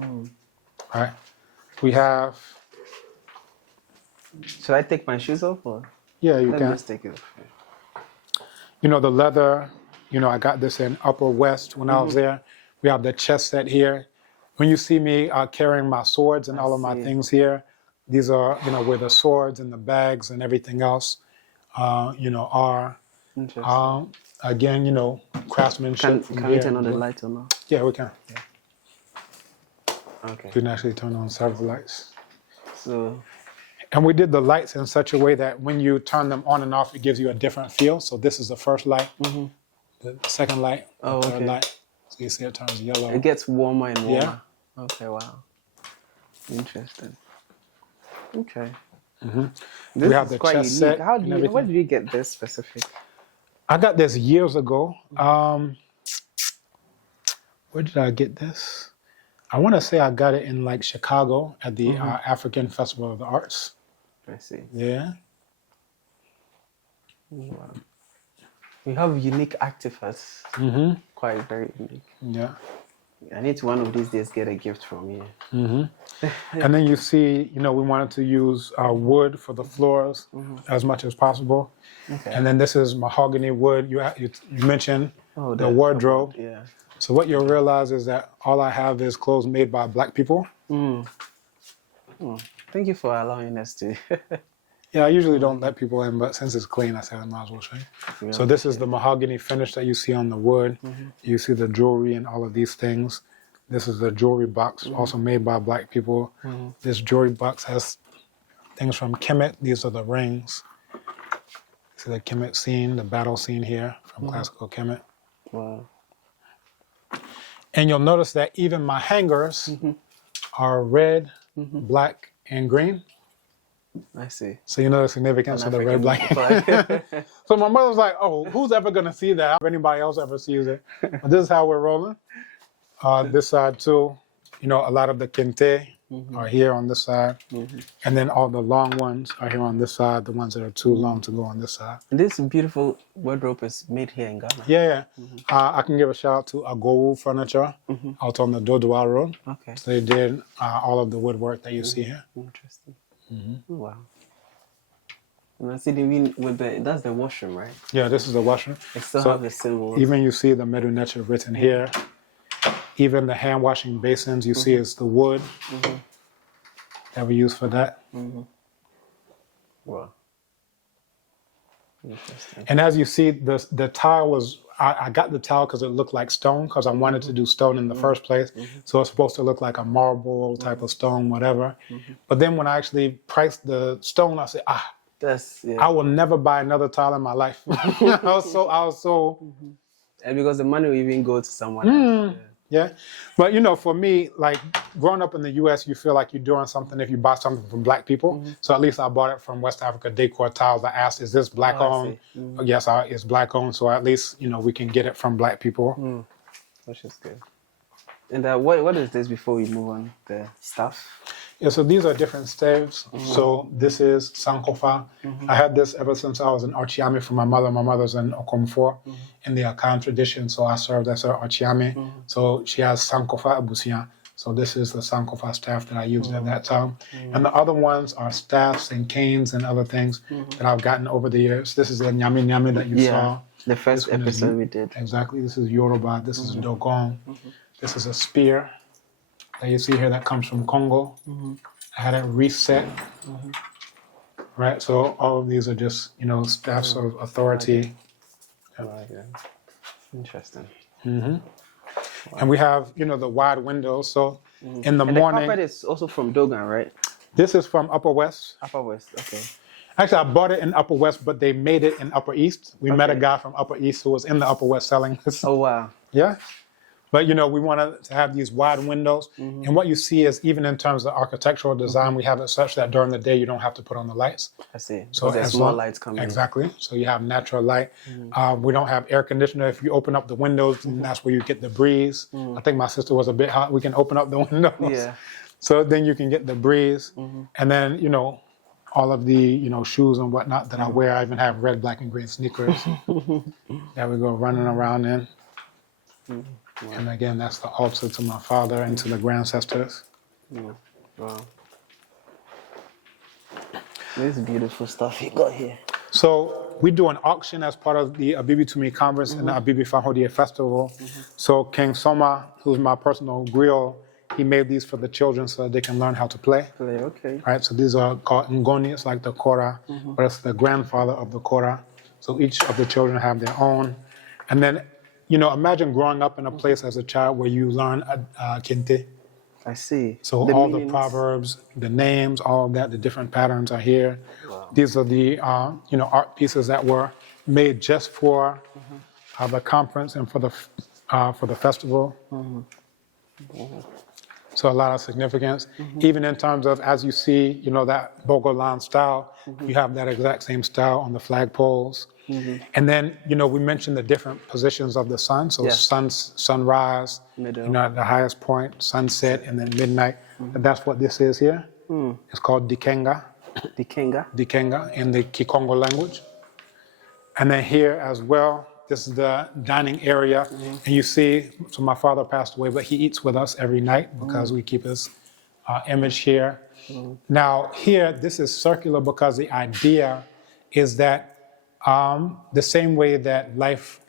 Right? We have... Should I take my shoes off? Or? Yeah, you Let can. me just take it off. You know, the leather, you know, I got this in Upper West when I was there. We have the chest set here. When you see me carrying my swords and all of my things here, these are, you know, where the swords and the bags and everything else, you know, are. Again, you know, craftsmanship. Can we turn on the light or not? Yeah, we can. Yeah. Okay. We can actually turn on several lights. So... And we did the lights in such a way that when you turn them on and off, it gives you a different feel. So this is the first light, the second light, the third light. So you see it turns yellow. It gets warmer and warmer. Yeah. Okay, wow. Interesting. Okay. We have the quite chest unique. set How and do you, everything. where did you get this specific? I got this years ago. Where did I get this? I want to say I got it in like Chicago at the African Festival of the Arts. I see. Yeah. Wow. You have unique artifacts. Quite very unique. Yeah. I need to one of these days get a gift from you. And then you see, you know, we wanted to use wood for the floors as much as possible. Okay. And then this is mahogany wood. You mentioned the wardrobe. Yeah. So what you'll realize is that all I have is clothes made by Black people. Thank you for allowing us to. Yeah, I usually don't let people in, but since it's clean, I said I might as well show you. Yeah. So this is the mahogany finish that you see on the wood. You see the jewelry and all of these things. This is the jewelry box, also made by Black people. This jewelry box has things from Kemet. These are the rings. See the Kemet scene, the battle scene here from classical Kemet. Wow. And you'll notice that even my hangers are red, black, and green. I see. So you know the significance of the red, black. So my mother was like, oh, who's ever going to see that? If anybody else ever sees it. But this is how we're rolling. This side too, you know, a lot of the kente are here on this side. And then all the long ones are here on this side, the ones that are too long to go on this side. And this beautiful wardrobe is made here in Ghana. Yeah. I can give a shout out to Agowu Furniture out on the Dodua Road. Okay. So they did all of the woodwork that you see here. Interesting. Wow. And I see that's the washroom, right? Yeah, this is the washroom. It still have the symbols. Even you see the Medunecha written here. Even the hand washing basins you see is the wood that we use for that. Wow. Interesting. And as you see, the tile was, I got the tile because it looked like stone because I wanted to do stone in the first place. So it's supposed to look like a marble type of stone, whatever. But then when I actually priced the stone, I said, I will never buy another tile in my life. I was so. And because the money will even go to someone else. Yeah. But you know, for me, like growing up in the US, you feel like you're doing something if you buy something from Black people. So at least I bought it from West Africa Decor Tiles. I asked, is this Black owned? Yes, it's Black owned. So at least, you know, we can get it from Black people. Which is good. And what is this before we move on? The stuff? Yeah, so these are different staves. So this is Sankofa. I had this ever since I was in Archiame from my mother. My mother's in Okomfo in the Akan tradition. So I served as her Archiame. So she has Sankofa Abusian. So this is the Sankofa staff that I used at that time. And the other ones are staffs and canes and other things that I've gotten over the years. This is the Nyami Nyami that you saw. The first episode we did. Exactly. This is Yoruba. This is Dogon. This is a spear that you see here that comes from Congo. I had it reset. Right, so all of these are just, you know, staffs of authority. Interesting. And we have, the wide windows. So in the morning. The carpet is also from Dogon, right? This is from Upper West. Upper West, okay. Actually, I bought it in Upper West, but they made it in Upper East. We met a guy from Upper East who was in the Upper West selling this. Oh, wow. Yeah. But, we wanted to have these wide windows. And what you see is, even in terms of architectural design, we have it such that during the day, you don't have to put on the lights. I see. So there's more lights coming Exactly. So you have natural light. We don't have air conditioner. If you open up the windows, then that's where you get the breeze. I think my sister was a bit hot. We can open up the windows. Yeah. So then you can get the breeze. And then, all of the, shoes and whatnot that I wear. I even have red, black, and green sneakers that we go running around in. Wow. And again, that's the altar to my father and to the grandcestors. Wow. This is beautiful stuff you got here. So we do an auction as part of the Abibi to Me conference and the Abibi Fahodie festival. So King Soma, who's my personal griot, he made these for the children so that they can learn how to play. Okay. Right. So these are called ngoni. It's like the kora, but it's the grandfather of the kora. So each of the children have their own. And then, imagine growing up in a place as a child where you learn kente. I see. So all the proverbs, the names, all of that, the different patterns are here. Wow. These are the art pieces that were made just for the conference and for the festival. So a lot of significance, even in terms of, as you see, that Bogolan style, you have that exact same style on the flagpoles. And then, we mentioned the different positions of the sun. So sunrise, at the highest point, sunset, and then midnight. And that's what this is here. It's called Dikenga. Dikenga in the Kikongo language. And then here as well, this is the dining area. And you see, so my father passed away, but he eats with us every night because we keep his image here. Now here, this is circular because the idea is that the same way that life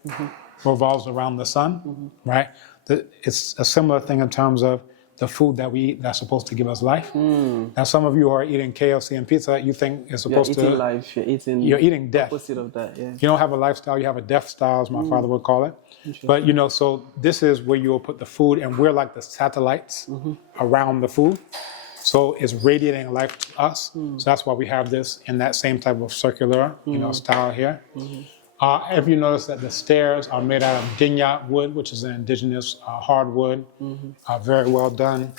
revolves around the sun, right? It's a similar thing in terms of the food that we eat that's supposed to give us life. Now, some of you who are eating KFC and pizza, you think it's supposed to... life, you're eating death. Opposite of that, yeah. You don't have a lifestyle, you have a death style, as my father would call it. But, so this is where you will put the food, and we're like the satellites around the food. So it's radiating life to us. So that's why we have this in that same type of circular, style here. If you notice that the stairs are made out of dinya wood, which is an indigenous hardwood, very well done.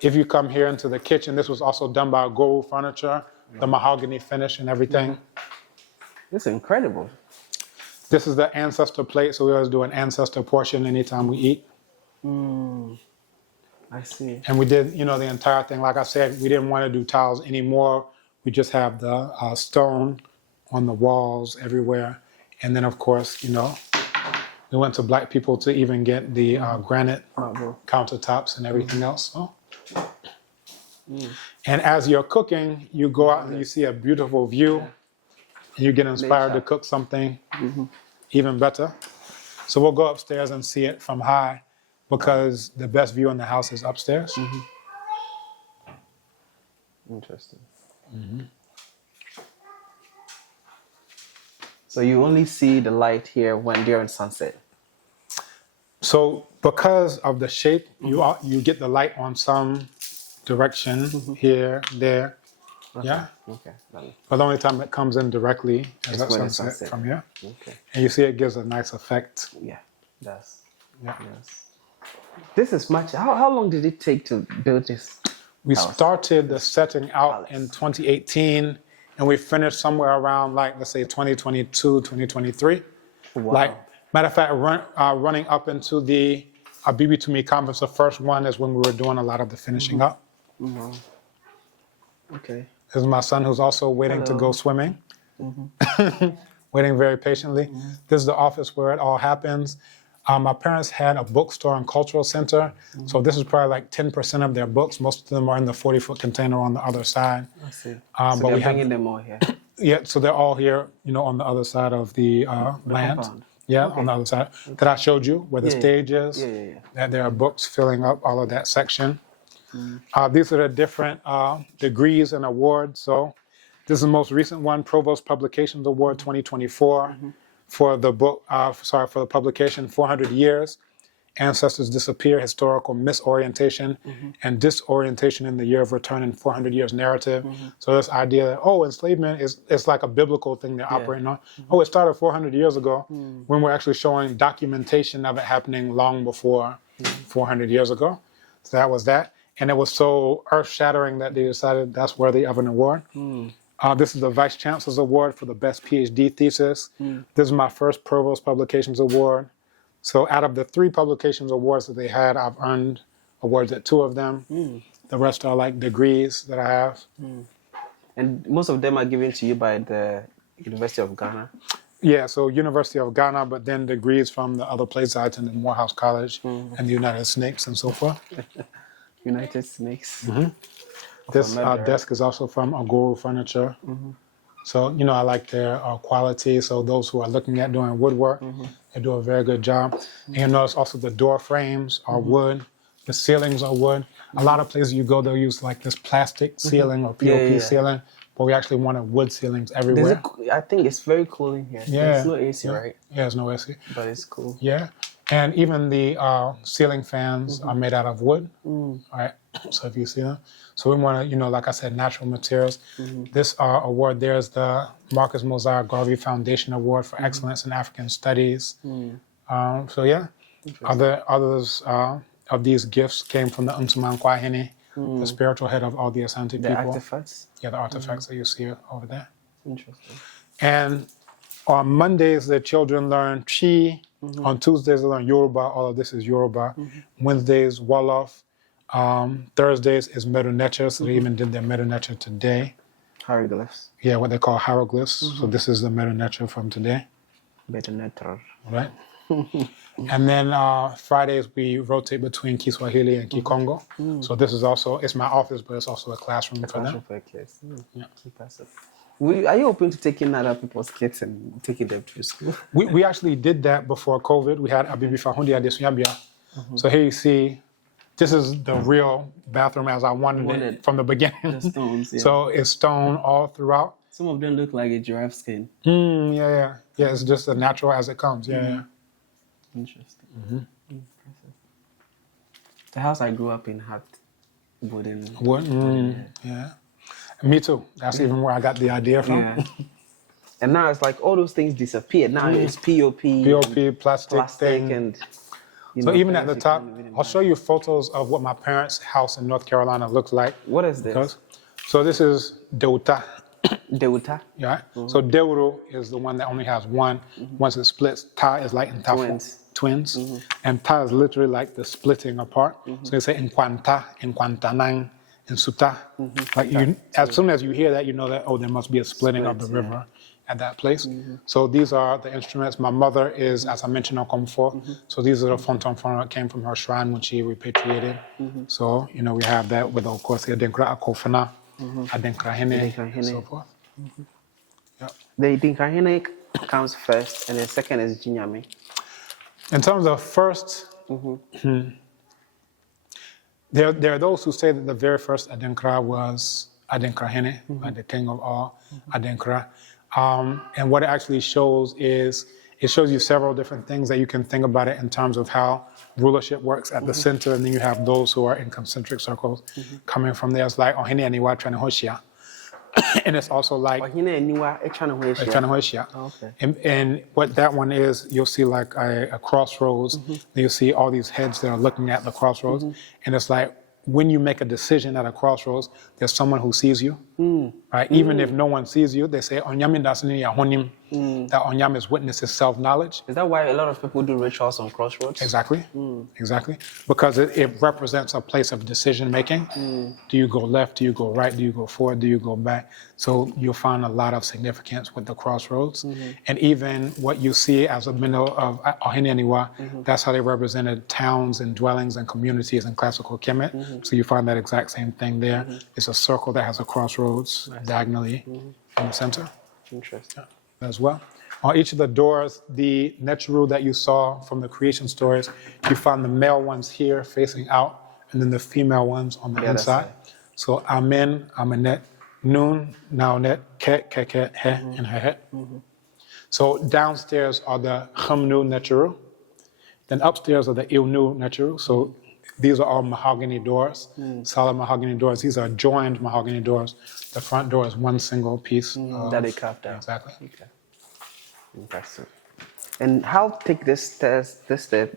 If you come here into the kitchen, this was also done by Goru Furniture, the mahogany finish and everything. It's incredible. This is the ancestor plate, so we always do an ancestor portion anytime we eat. I see. And we did, the entire thing. Like I said, we didn't want to do tiles anymore. We just have the stone on the walls everywhere. And then, of course, we went to Black people to even get the granite countertops and everything else. So. And as you're cooking, you go out and you see a beautiful view. And you get inspired to cook something even better. So we'll go upstairs and see it from high because the best view in the house is upstairs. Interesting. So you only see the light here during sunset? So because of the shape, you get the light on some direction, here, there. Okay. Yeah. Okay. But the only time it comes in directly is at sunset from here. Okay. And you see it gives a nice effect. Yeah, it does. Yeah. Yes. This is much. How long did it take to build this? We started the setting out in 2018, and we finished somewhere around, let's say 2022, 2023. Wow. Matter of fact, running up into the Abibi to Me conference, the first one is when we were doing a lot of the finishing up. Okay. This is my son who's also waiting to go swimming, waiting very patiently. This is the office where it all happens. My parents had a bookstore and cultural center, so this is probably 10% of their books. Most of them are in the 40-foot container on the other side. I see. But they're bringing them all here. Yeah, so they're all here, on the other side of the land. Compound. Yeah, on the other side that I showed you, where the stage is. Yeah. And there are books filling up all of that section. These are the different degrees and awards. So this is the most recent one, Provost Publications Award 2024 for the book, for the publication 400 Years. ancestors disappear, historical misorientation, and disorientation in the year of return in 400 years narrative. So this idea that, enslavement it's like a biblical thing they're operating on. It started 400 years ago when we're actually showing documentation of it happening long before 400 years ago. So that was that. And it was so earth-shattering that they decided that's worthy of an award. This is the Vice Chancellor's Award for the best PhD thesis. This is my first Provost Publications Award. So out of the 3 publications awards that they had, I've earned awards at 2 of them. The rest are like degrees that I have. And most of them are given to you by the University of Ghana? Yeah, so University of Ghana, but then degrees from the other places I attended, Morehouse College and the United Snakes and so forth. United Snakes. This desk is also from Agoro Furniture. So, I like their quality. So those who are looking at doing woodwork, they do a very good job. And you notice also the door frames are wood. The ceilings are wood. A lot of places you go, they'll use like this plastic ceiling or POP ceiling. But we actually wanted wood ceilings everywhere. I think it's very cool in here. Yeah. There's no AC, right? Yeah, there's no AC. But it's cool. Yeah. And even the ceiling fans are made out of wood. All right. So if you see them. So we want to, like I said, natural materials. This award there is the Marcus Mosiah Garvey Foundation Award for Excellence in African Studies. So yeah, others of these gifts came from the Umsuman Kwahine, the spiritual head of all the Asante people. The artifacts? Yeah, the artifacts that you see over there. Interesting. And on Mondays, the children learn Chi. On Tuesdays, they learn Yoruba. All of this is Yoruba. Wednesdays, Wolof. Thursdays is Merunecha, so they even did their Merunecha today. Hieroglyphs. Yeah, what they call hieroglyphs. So this is the Merunecha from today. Merunecha. Right. And then Fridays, we rotate between Kiswahili and Kikongo. So this is also, it's my office, but it's also a classroom for them. For kids. Yeah. Impressive. Are you open to taking other people's kids and taking them to school? We actually did that before COVID. We had Abibi Fahundi Adesunyabia. So here you see, this is the real bathroom as I wanted it from the beginning. The stones, yeah. So it's stone all throughout. Some of them look like a giraffe skin. Yeah, it's just as natural as it comes. Yeah. Interesting. Impressive. The house I grew up in had wooden. Yeah. Me too. That's even where I got the idea from. Yeah. And now it's like all those things disappeared. Now it's POP. POP, plastic thing. And so even at the top, I'll show you photos of what my parents' house in North Carolina looks like. What is this? So this is Deuta. Deuta? Yeah. So Deuru is the one that only has one. Once it splits, Ta is like in Tafu. Twins. And Ta is literally like the splitting apart. So they say in Kwanta, in Kwantanang, in Suta. Like as soon as you hear that, you know that, there must be a splitting of the river at that place. So these are the instruments. My mother is, as I mentioned, on Komfo. So these are the fonton that came from her shrine when she repatriated. So, we have that with, of course, the Adenkra Akofana, Adenkra Hene, and so forth. The Adenkra Hene comes first, and the second is Jinyami. In terms of first, there are those who say that the very first Adenkra was Adenkra Hene, like the king of all Adenkra. And what it actually shows is, it shows you several different things that you can think about it in terms of how rulership works at the center, and then you have those who are in concentric circles coming from there. It's like Ohene Aniwa Tranehoshia. And it's also like Ohene Aniwa Tranehoshia. Okay. And what that one is, you'll see like a crossroads. Then you'll see all these heads that are looking at the crossroads. And it's like, when you make a decision at a crossroads, there's someone who sees you, right? Even if no one sees you, they say, that Onyam witnesses self-knowledge. Is that why a lot of people do rituals on crossroads? Exactly, exactly. Because it represents a place of decision-making. Do you go left? Do you go right? Do you go forward? Do you go back? So you'll find a lot of significance with the crossroads. And even what you see as a middle of Ohene that's how they represented towns and dwellings and communities in classical Kemet. So you find that exact same thing there. It's a circle that has a crossroads diagonally in the center. Interesting. As well. On each of the doors, the Netru that you saw from the creation stories, you find the male ones here facing out, and then the female ones on the inside. So Amen, Amenet, Nun, Naunet, Ket, Keket, He, and Hehet. So downstairs are the Hamnu Netru. Then upstairs are the Nunu natural. So these are all mahogany doors, solid mahogany doors. These are joined mahogany doors. The front door is one single piece. That they carved out. Exactly. Okay. Interesting. And how thick this stairs?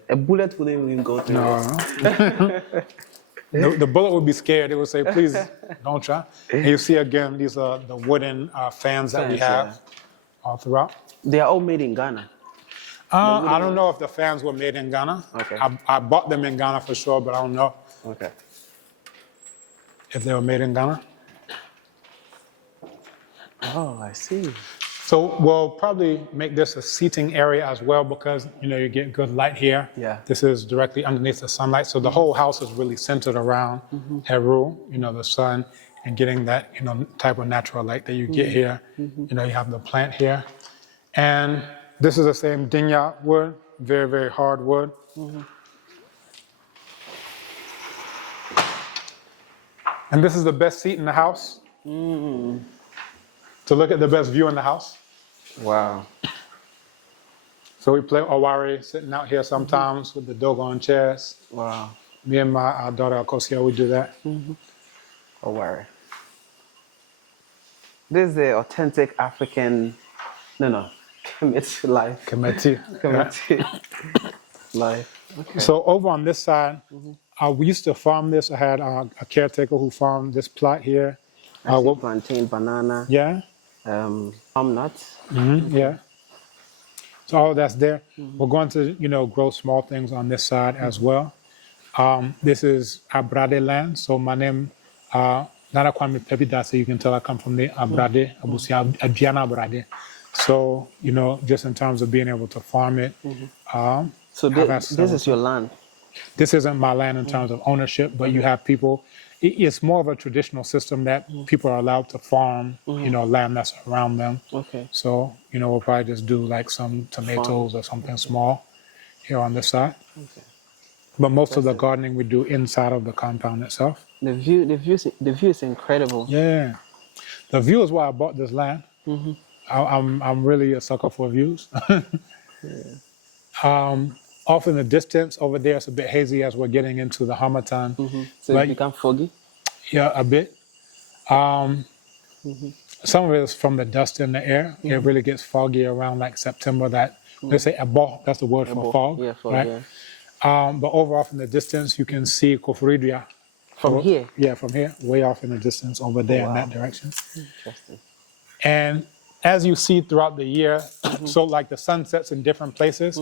A bullet wouldn't even go through it. The bullet would be scared. It would say, please don't try. And you see again, these are the wooden fans that we have all throughout. They are all made in Ghana. I don't know if the fans were made in Ghana. Okay. I bought them in Ghana for sure, but I don't know if they were made in Ghana. Oh, I see. So we'll probably make this a seating area as well because, you get good light here. Yeah. This is directly underneath the sunlight. So the whole house is really centered around Heru, the sun, and getting that, type of natural light that you get here. You have the plant here. And this is the same dinya wood, very, very hard wood. And this is the best seat in the house. To look at the best view in the house. Wow. So we play Owari sitting out here sometimes with the doggone chairs. Wow. Me and our daughter Akosia, we do that. Owari. This is the authentic African, Kemet life. Kemeti. Life. Okay. So over on this side, we used to farm this. I had a caretaker who farmed this plot here. I see plantain, banana. Yeah. Palm nuts. Yeah. So all that's there. We're going to, grow small things on this side as well. This is Abrade land. So my name, Nana Kwame Pepida, so you can tell I come from the Abrade, Abusia, Adriana Abrade. So, just in terms of being able to farm it. So this is your land? This isn't my land in terms of ownership, but you have people. It's more of a traditional system that people are allowed to farm, land that's around them. Okay. So, we'll probably just do like some tomatoes or something small here on this side. Okay. But most of the gardening we do inside of the compound itself. The view is incredible. Yeah. The view is why I bought this land. I'm really a sucker for views. Off in the distance over there, it's a bit hazy as we're getting into the Hamatan. So it becomes foggy? Yeah, a bit. Some of it is from the dust in the air. It really gets foggy around like September. They say abo, that's the word for fog. Yeah, fog, right? Yeah. But over off in the distance, you can see Koforidua. From here? Yeah, from here, way off in the distance over there in that direction. Interesting. And as you see throughout the year, so like the sun sets in different places,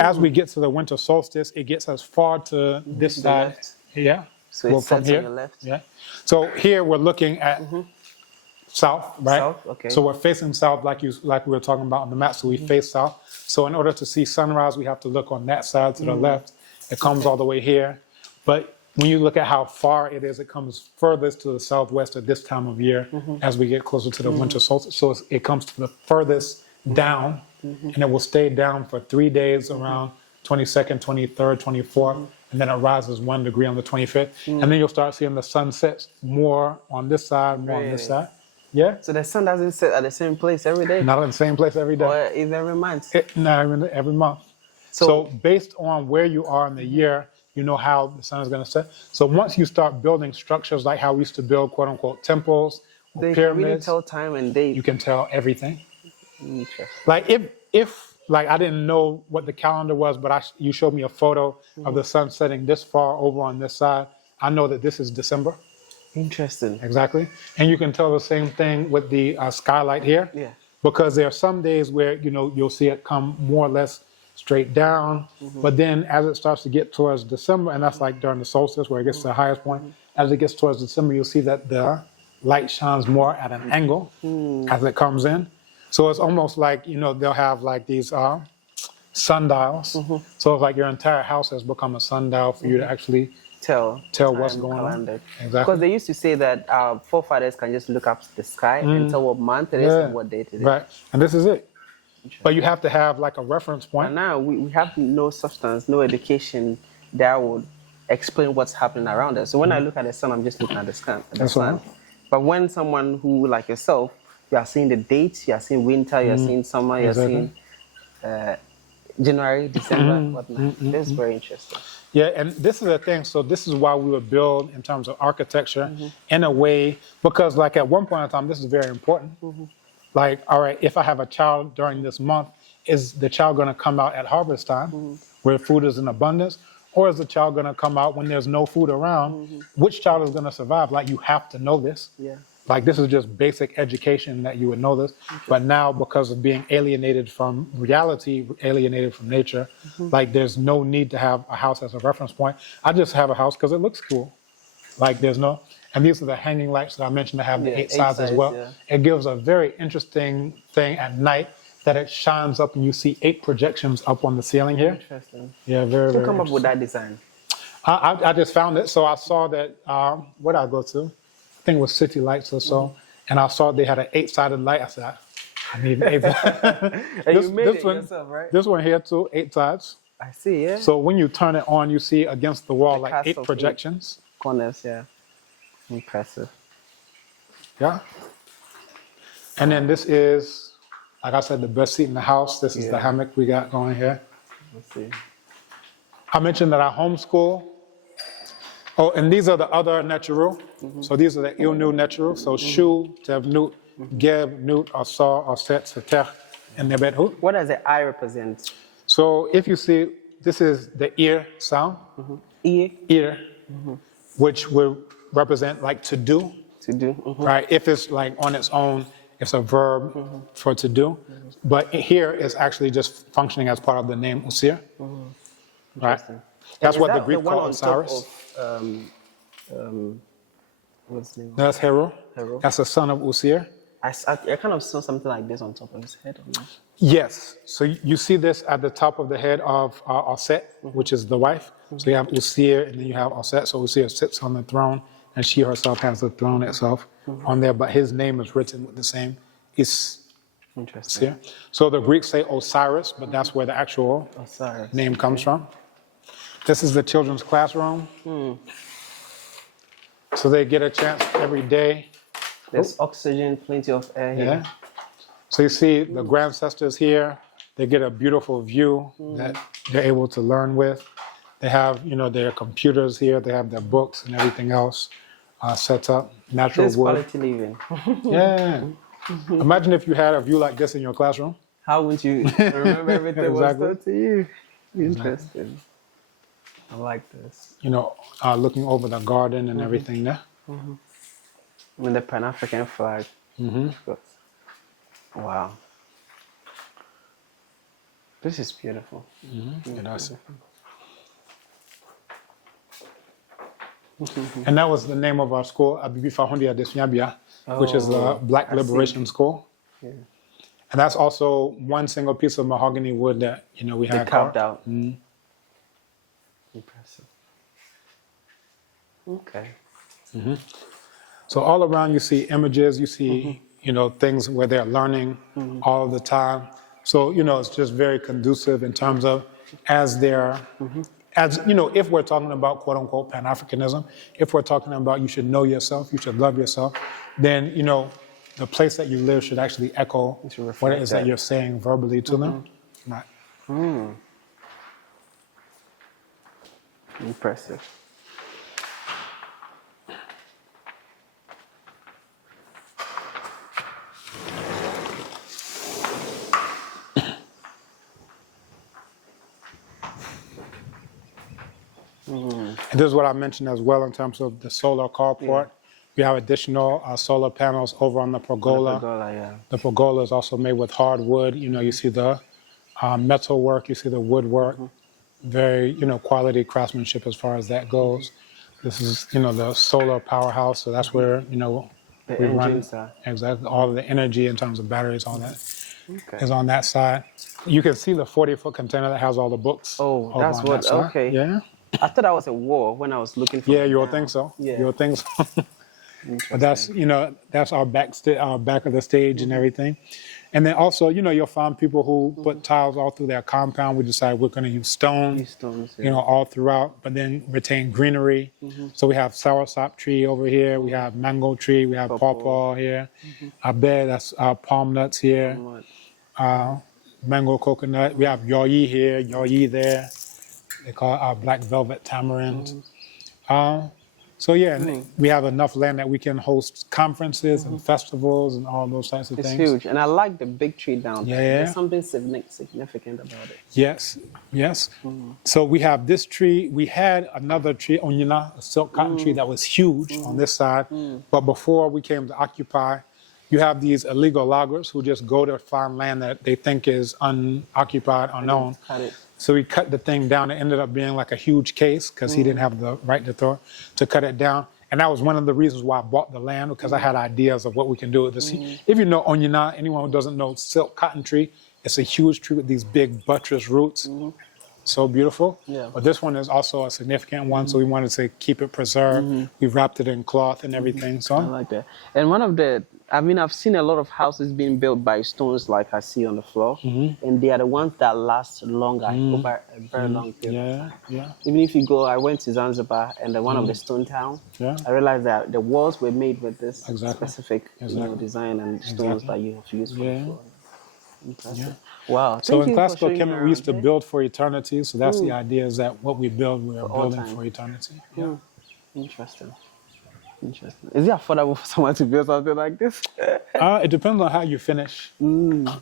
as we get to the winter solstice, it gets as far to this side. Left. Yeah. So it's from here. on your left? Yeah. So here we're looking at south, right? South, okay. So we're facing south like we were talking about on the map, so we face south. So in order to see sunrise, we have to look on that side to the left. It comes all the way here. But when you look at how far it is, it comes furthest to the southwest at this time of year as we get closer to the winter solstice. So it comes to the furthest down, and it will stay down for 3 days around 22nd, 23rd, 24th, and then it rises 1 degree on the 25th. And then you'll start seeing the sun sets more on this side, more on this side. Yeah? So the sun doesn't set at the same place every day? Not in the same place every day. Or even every month? Not even every month. So based on where you are in the year, you know how the sun is going to set. So once you start building structures like how we used to build quote unquote temples or they pyramids, can really tell time and date. You can tell everything. Interesting. Like if I didn't know what the calendar was, but you showed me a photo of the sun setting this far over on this side, I know that this is December. Interesting. Exactly. And you can tell the same thing with the skylight here. Yeah. Because there are some days where, you'll see it come more or less straight down. But then as it starts to get towards December, and that's like during the solstice where it gets to the highest point, as it gets towards December, you'll see that the light shines more at an angle as it comes in. So it's almost like, they'll have like these sundials. So it's like your entire house has become a sundial for you to actually tell what's going on. Exactly. Because they used to say that our forefathers can just look up the sky and tell what month it is and what date it is. Right. And this is it. But you have to have like a reference point. And now we have no substance, no education that would explain what's happening around us. So when I look at the sun, I'm just looking at the sun. Right. But when someone who, like yourself, you are seeing the dates, you are seeing winter, you are seeing summer, you are seeing January, December, whatnot. This is very interesting. Yeah, and this is the thing. So this is why we would build in terms of architecture in a way, because like at one point in time, this is very important. Like, all right, if I have a child during this month, is the child going to come out at harvest time where food is in abundance? Or is the child going to come out when there's no food around? Which child is going to survive? Like, you have to know this. Yeah. Like, this is just basic education that you would know this. But now, because of being alienated from reality, alienated from nature, like, there's no need to have a house as a reference point. I just have a house because it looks cool. Like, there's no... And these are the hanging lights that I mentioned that have the eight sides as well. Yeah. It gives a very interesting thing at night that it shines up and you see 8 projections up on the ceiling here. Interesting. Yeah, very, very Who come up with that design? I just found it. So I saw that, where did I go to? I think it was City Lights or so. And I saw they had an 8-sided light. I said, I need an 8-sided. And you made it yourself, right? This one here too, 8 sides. I see, yeah. So when you turn it on, you see against the wall like 8 projections. 8 corners, yeah. Impressive. Yeah. And then this is, like I said, the best seat in the house. This is the hammock we got going here. Let's see. I mentioned that I homeschool. Oh, and these are the other natural. So these are the Nunu natural. So Shu, Tev, Nut, Geb, Nut, Asar, Aset, Seter, and Nebet. What does the eye represent? So if you see, this is the ear sound. Ear? Ear, which will represent like to do. To do. Right? If it's like on its own, it's a verb for to do. But here it's actually just functioning as part of the name Usir. Right? That's what the Greek called Osiris. What's the name? That's Hero. Hero. That's the son of Usir. I kind of saw something like this on top of his head. Yes. So you see this at the top of the head of Aset, which is the wife. So you have Usir and then you have Aset. So Usir sits on the throne and she herself has the throne itself on there. But his name is written with the same Interesting. Usir. So the Greeks say Osiris, but that's where the actual name comes from. This is the children's classroom. So they get a chance every day. There's oxygen, plenty of air here. Yeah. So you see the grandcestors here. They get a beautiful view that they're able to learn with. They have, their computers here. They have their books and everything else set up. Natural wood. Quality living. Yeah. Imagine if you had a view like this in your classroom. How would you remember everything was taught to you? Interesting. I like this. Looking over the garden and everything there. With the Pan-African flag. Wow. This is beautiful. And that was the name of our school, Abibi Fahundia Desnyabia, which is the Black Liberation School. Yeah. And that's also one single piece of mahogany wood that we had carved out. Impressive. Okay. So all around you see images, you see things where they're learning all of the time. So it's just very conducive in terms of as they're if we're talking about quote unquote Pan-Africanism, if we're talking about you should know yourself, you should love yourself, then the place that you live should actually echo what it is that you're saying verbally to them. Right. Impressive. And this is what I mentioned as well in terms of the solar carport. We have additional solar panels over on the pergola. The pergola is also made with hardwood. You see the metal work, you see the woodwork. Very, quality craftsmanship as far as that goes. This is, the solar powerhouse. So that's where, we run. Exactly. All of the energy in terms of batteries, all that is on that side. You can see the 40-foot container that has all the books. Oh, that's what, okay. Yeah. I thought that was a wall when I was looking for it. Yeah, you would think so. Yeah. You would think so. But that's, that's our back of the stage and everything. And then also, you'll find people who put tiles all through their compound. We decided we're going to use stone, all throughout, but then retain greenery. So we have soursop tree over here. We have mango tree. We have pawpaw here. Abe, that's palm nuts here. mango coconut. We have yoyi here, yoyi there. They call it our black velvet tamarind. So yeah, and we have enough land that we can host conferences and festivals and all those types of It's things. huge, and I like the big tree down there. Yeah. There's something significant about it. Yes. So we have this tree. We had another tree, onyina, a silk cotton tree that was huge on this side. But before we came to occupy, you have these illegal loggers who just go to find land that they think is unoccupied, unknown. Cut it. So he cut the thing down. It ended up being like a huge case because he didn't have the right to cut it down. And that was one of the reasons why I bought the land, because I had ideas of what we can do with this. If you know onyina, anyone who doesn't know silk cotton tree, it's a huge tree with these big buttress roots. So beautiful. Yeah. But this one is also a significant one, so we wanted to keep it preserved. We wrapped it in cloth and everything. So I like that. And one of the, I mean, I've seen a lot of houses being built by stones like I see on the floor, and they are the ones that last longer, over a very long period of time. Even if you go, I went to Zanzibar, and one of the stone town, I realized that the walls were made with this specific design and stones that you have used for the floor. Interesting. Wow. So in classical Kemet, we used to build for eternity. So that's the idea, is that what we build, we are building for eternity. Interesting. Is it affordable for someone to build something like this? It depends on how you finish. It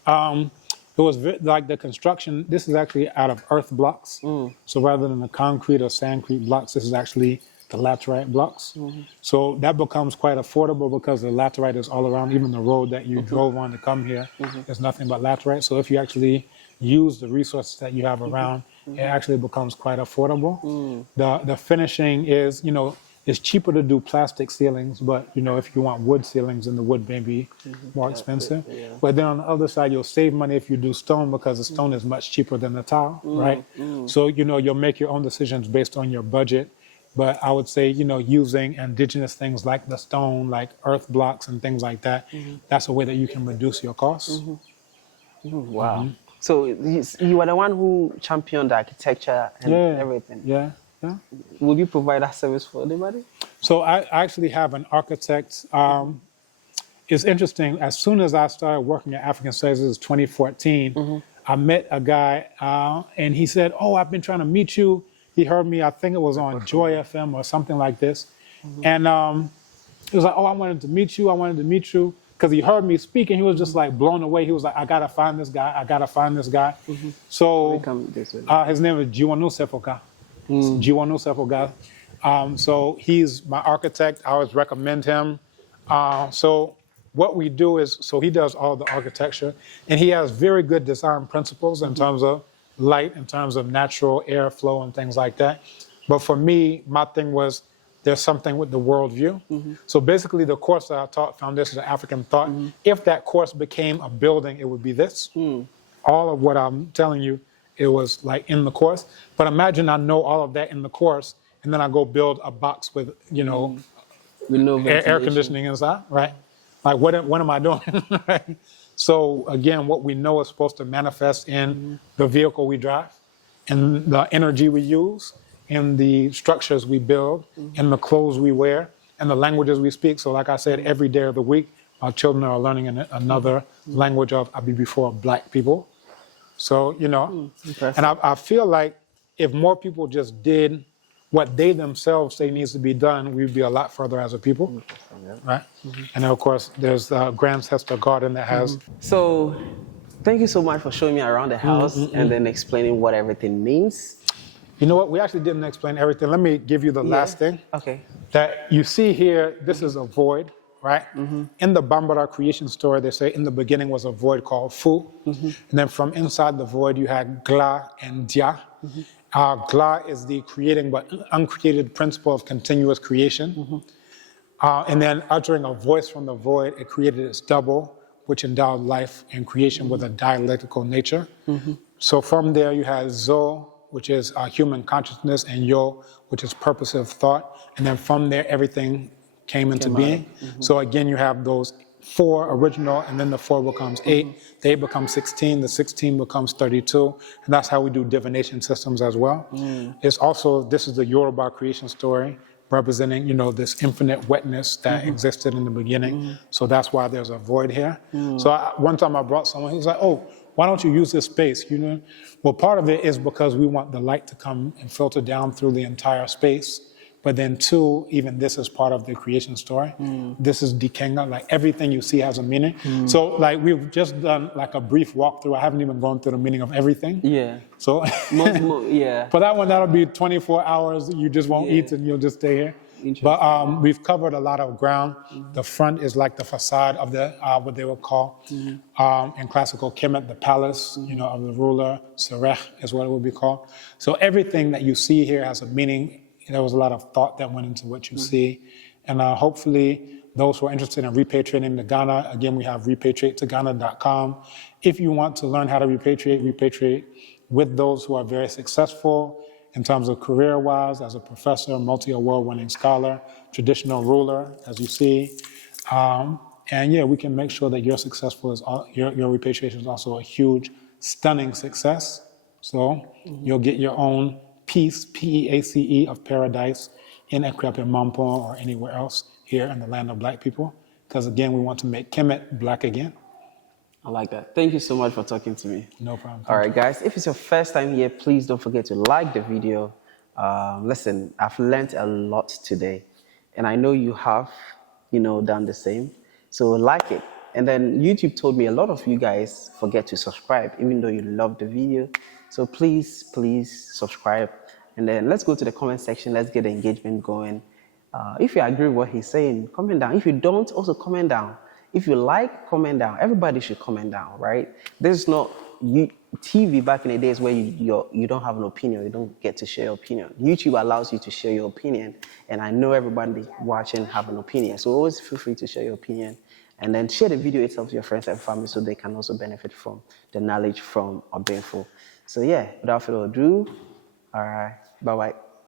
was like the construction, this is actually out of earth blocks. So rather than the concrete or sandcrete blocks, this is actually the laterite blocks. So that becomes quite affordable because the laterite is all around. Even the road that you drove on to come here is nothing but laterite. So if you actually use the resources that you have around, it actually becomes quite affordable. The finishing is, it's cheaper to do plastic ceilings, but if you want wood ceilings, then the wood may be more expensive. But then on the other side, you'll save money if you do stone, because the stone is much cheaper than the tile, right? So you'll make your own decisions based on your budget. But I would say, using indigenous things like the stone, like earth blocks and things like that, that's a way that you can reduce your costs. Wow. So you were the one who championed the architecture and everything. Yeah. Would you provide that service for anybody? So I actually have an architect. It's interesting. As soon as I started working at African Studies, it was 2014, I met a guy and he said, I've been trying to meet you. He heard me, I think it was on Joy FM or something like this. And he was like, I wanted to meet you. Because he heard me speak and he was just like blown away. He was like, I gotta find this guy. So his name is Jiwanu Sefoka. Jiwanu Sefoka. So he's my architect. I always recommend him. So what we do is, so he does all the architecture, and he has very good design principles in terms of light, in terms of natural airflow and things like that. But for me, my thing was, there's something with the worldview. So basically the course that I taught, Foundations of African Thought, if that course became a building, it would be this. All of what I'm telling you, it was like in the course. But imagine I know all of that in the course, and then I go build a box with, air conditioning inside, right? Like what am I doing? Right? So again, what we know is supposed to manifest in the vehicle we drive, in the energy we use, in the structures we build, in the clothes we wear, and the languages we speak. So like I said, every day of the week, our children are learning another language of before Black people. So, and I feel like if more people just did what they themselves say needs to be done, we'd be a lot further as a people, right? And then of course, there's the Grand Hester Garden that has... So, thank you so much for showing me around the house and then explaining what everything means. You know what? We actually didn't explain everything. Let me give you the last thing. Okay. That you see here, this is a void, right? In the Bambara creation story, they say in the beginning was a void called Fu. And then from inside the void, you had Gla and Dia. Gla is the creating but uncreated principle of continuous creation. And then uttering a voice from the void, it created its double, which endowed life and creation with a dialectical nature. So from there, you had Zo, which is human consciousness, and Yo, which is purposive thought. And then from there, everything came into being. So again, you have those 4 original, and then the 4 becomes 8. The 8 becomes 16, the 16 becomes 32. And that's how we do divination systems as well. It's also, this is the Yoruba creation story, representing, this infinite wetness that existed in the beginning. So that's why there's a void here. So one time I brought someone, he was like, why don't you use this space? Well, part of it is because we want the light to come and filter down through the entire space. But then two, even this is part of the creation story. This is Dikenga, like everything you see has a meaning. So like we've just done like a brief walkthrough. I haven't even gone through the meaning of everything. Yeah. So yeah. For that one, that'll be 24 hours. You just won't eat and you'll just stay here. But we've covered a lot of ground. The front is like the facade of the what they would call in classical Kemet, the palace, of the ruler. Serech is what it would be called. So everything that you see here has a meaning. There was a lot of thought that went into what you see. And hopefully those who are interested in repatriating to Ghana, again, we have repatriatetoghana.com. If you want to learn how to repatriate with those who are very successful in terms of career-wise, as a professor, multi-award-winning scholar, traditional ruler, as you see. And yeah, we can make sure that you're successful. Your repatriation is also a huge, stunning success. So you'll get your own peace, P-E-A-C-E, of paradise in Ekwepe Mampo or anywhere else here in the land of black people. Because again, we want to make Kemet black again. I like that. Thank you so much for talking to me. No problem. All right, guys, if it's your first time here, please don't forget to like the video. Listen, I've learned a lot today, and I know you have, done the same. So like it. And then YouTube told me a lot of you guys forget to subscribe, even though you love the video. So please subscribe. And then let's go to the comment section. Let's get the engagement going. If you agree with what he's saying, comment down. If you don't, also comment down. If you like, comment down. Everybody should comment down, right? This is not TV back in the days where you don't have an opinion. You don't get to share your opinion. YouTube allows you to share your opinion. And I know everybody watching have an opinion. So always feel free to share your opinion. And then share the video itself to your friends and family so they can also benefit from the knowledge from Obinfo. So yeah, without further ado, all right, bye-bye.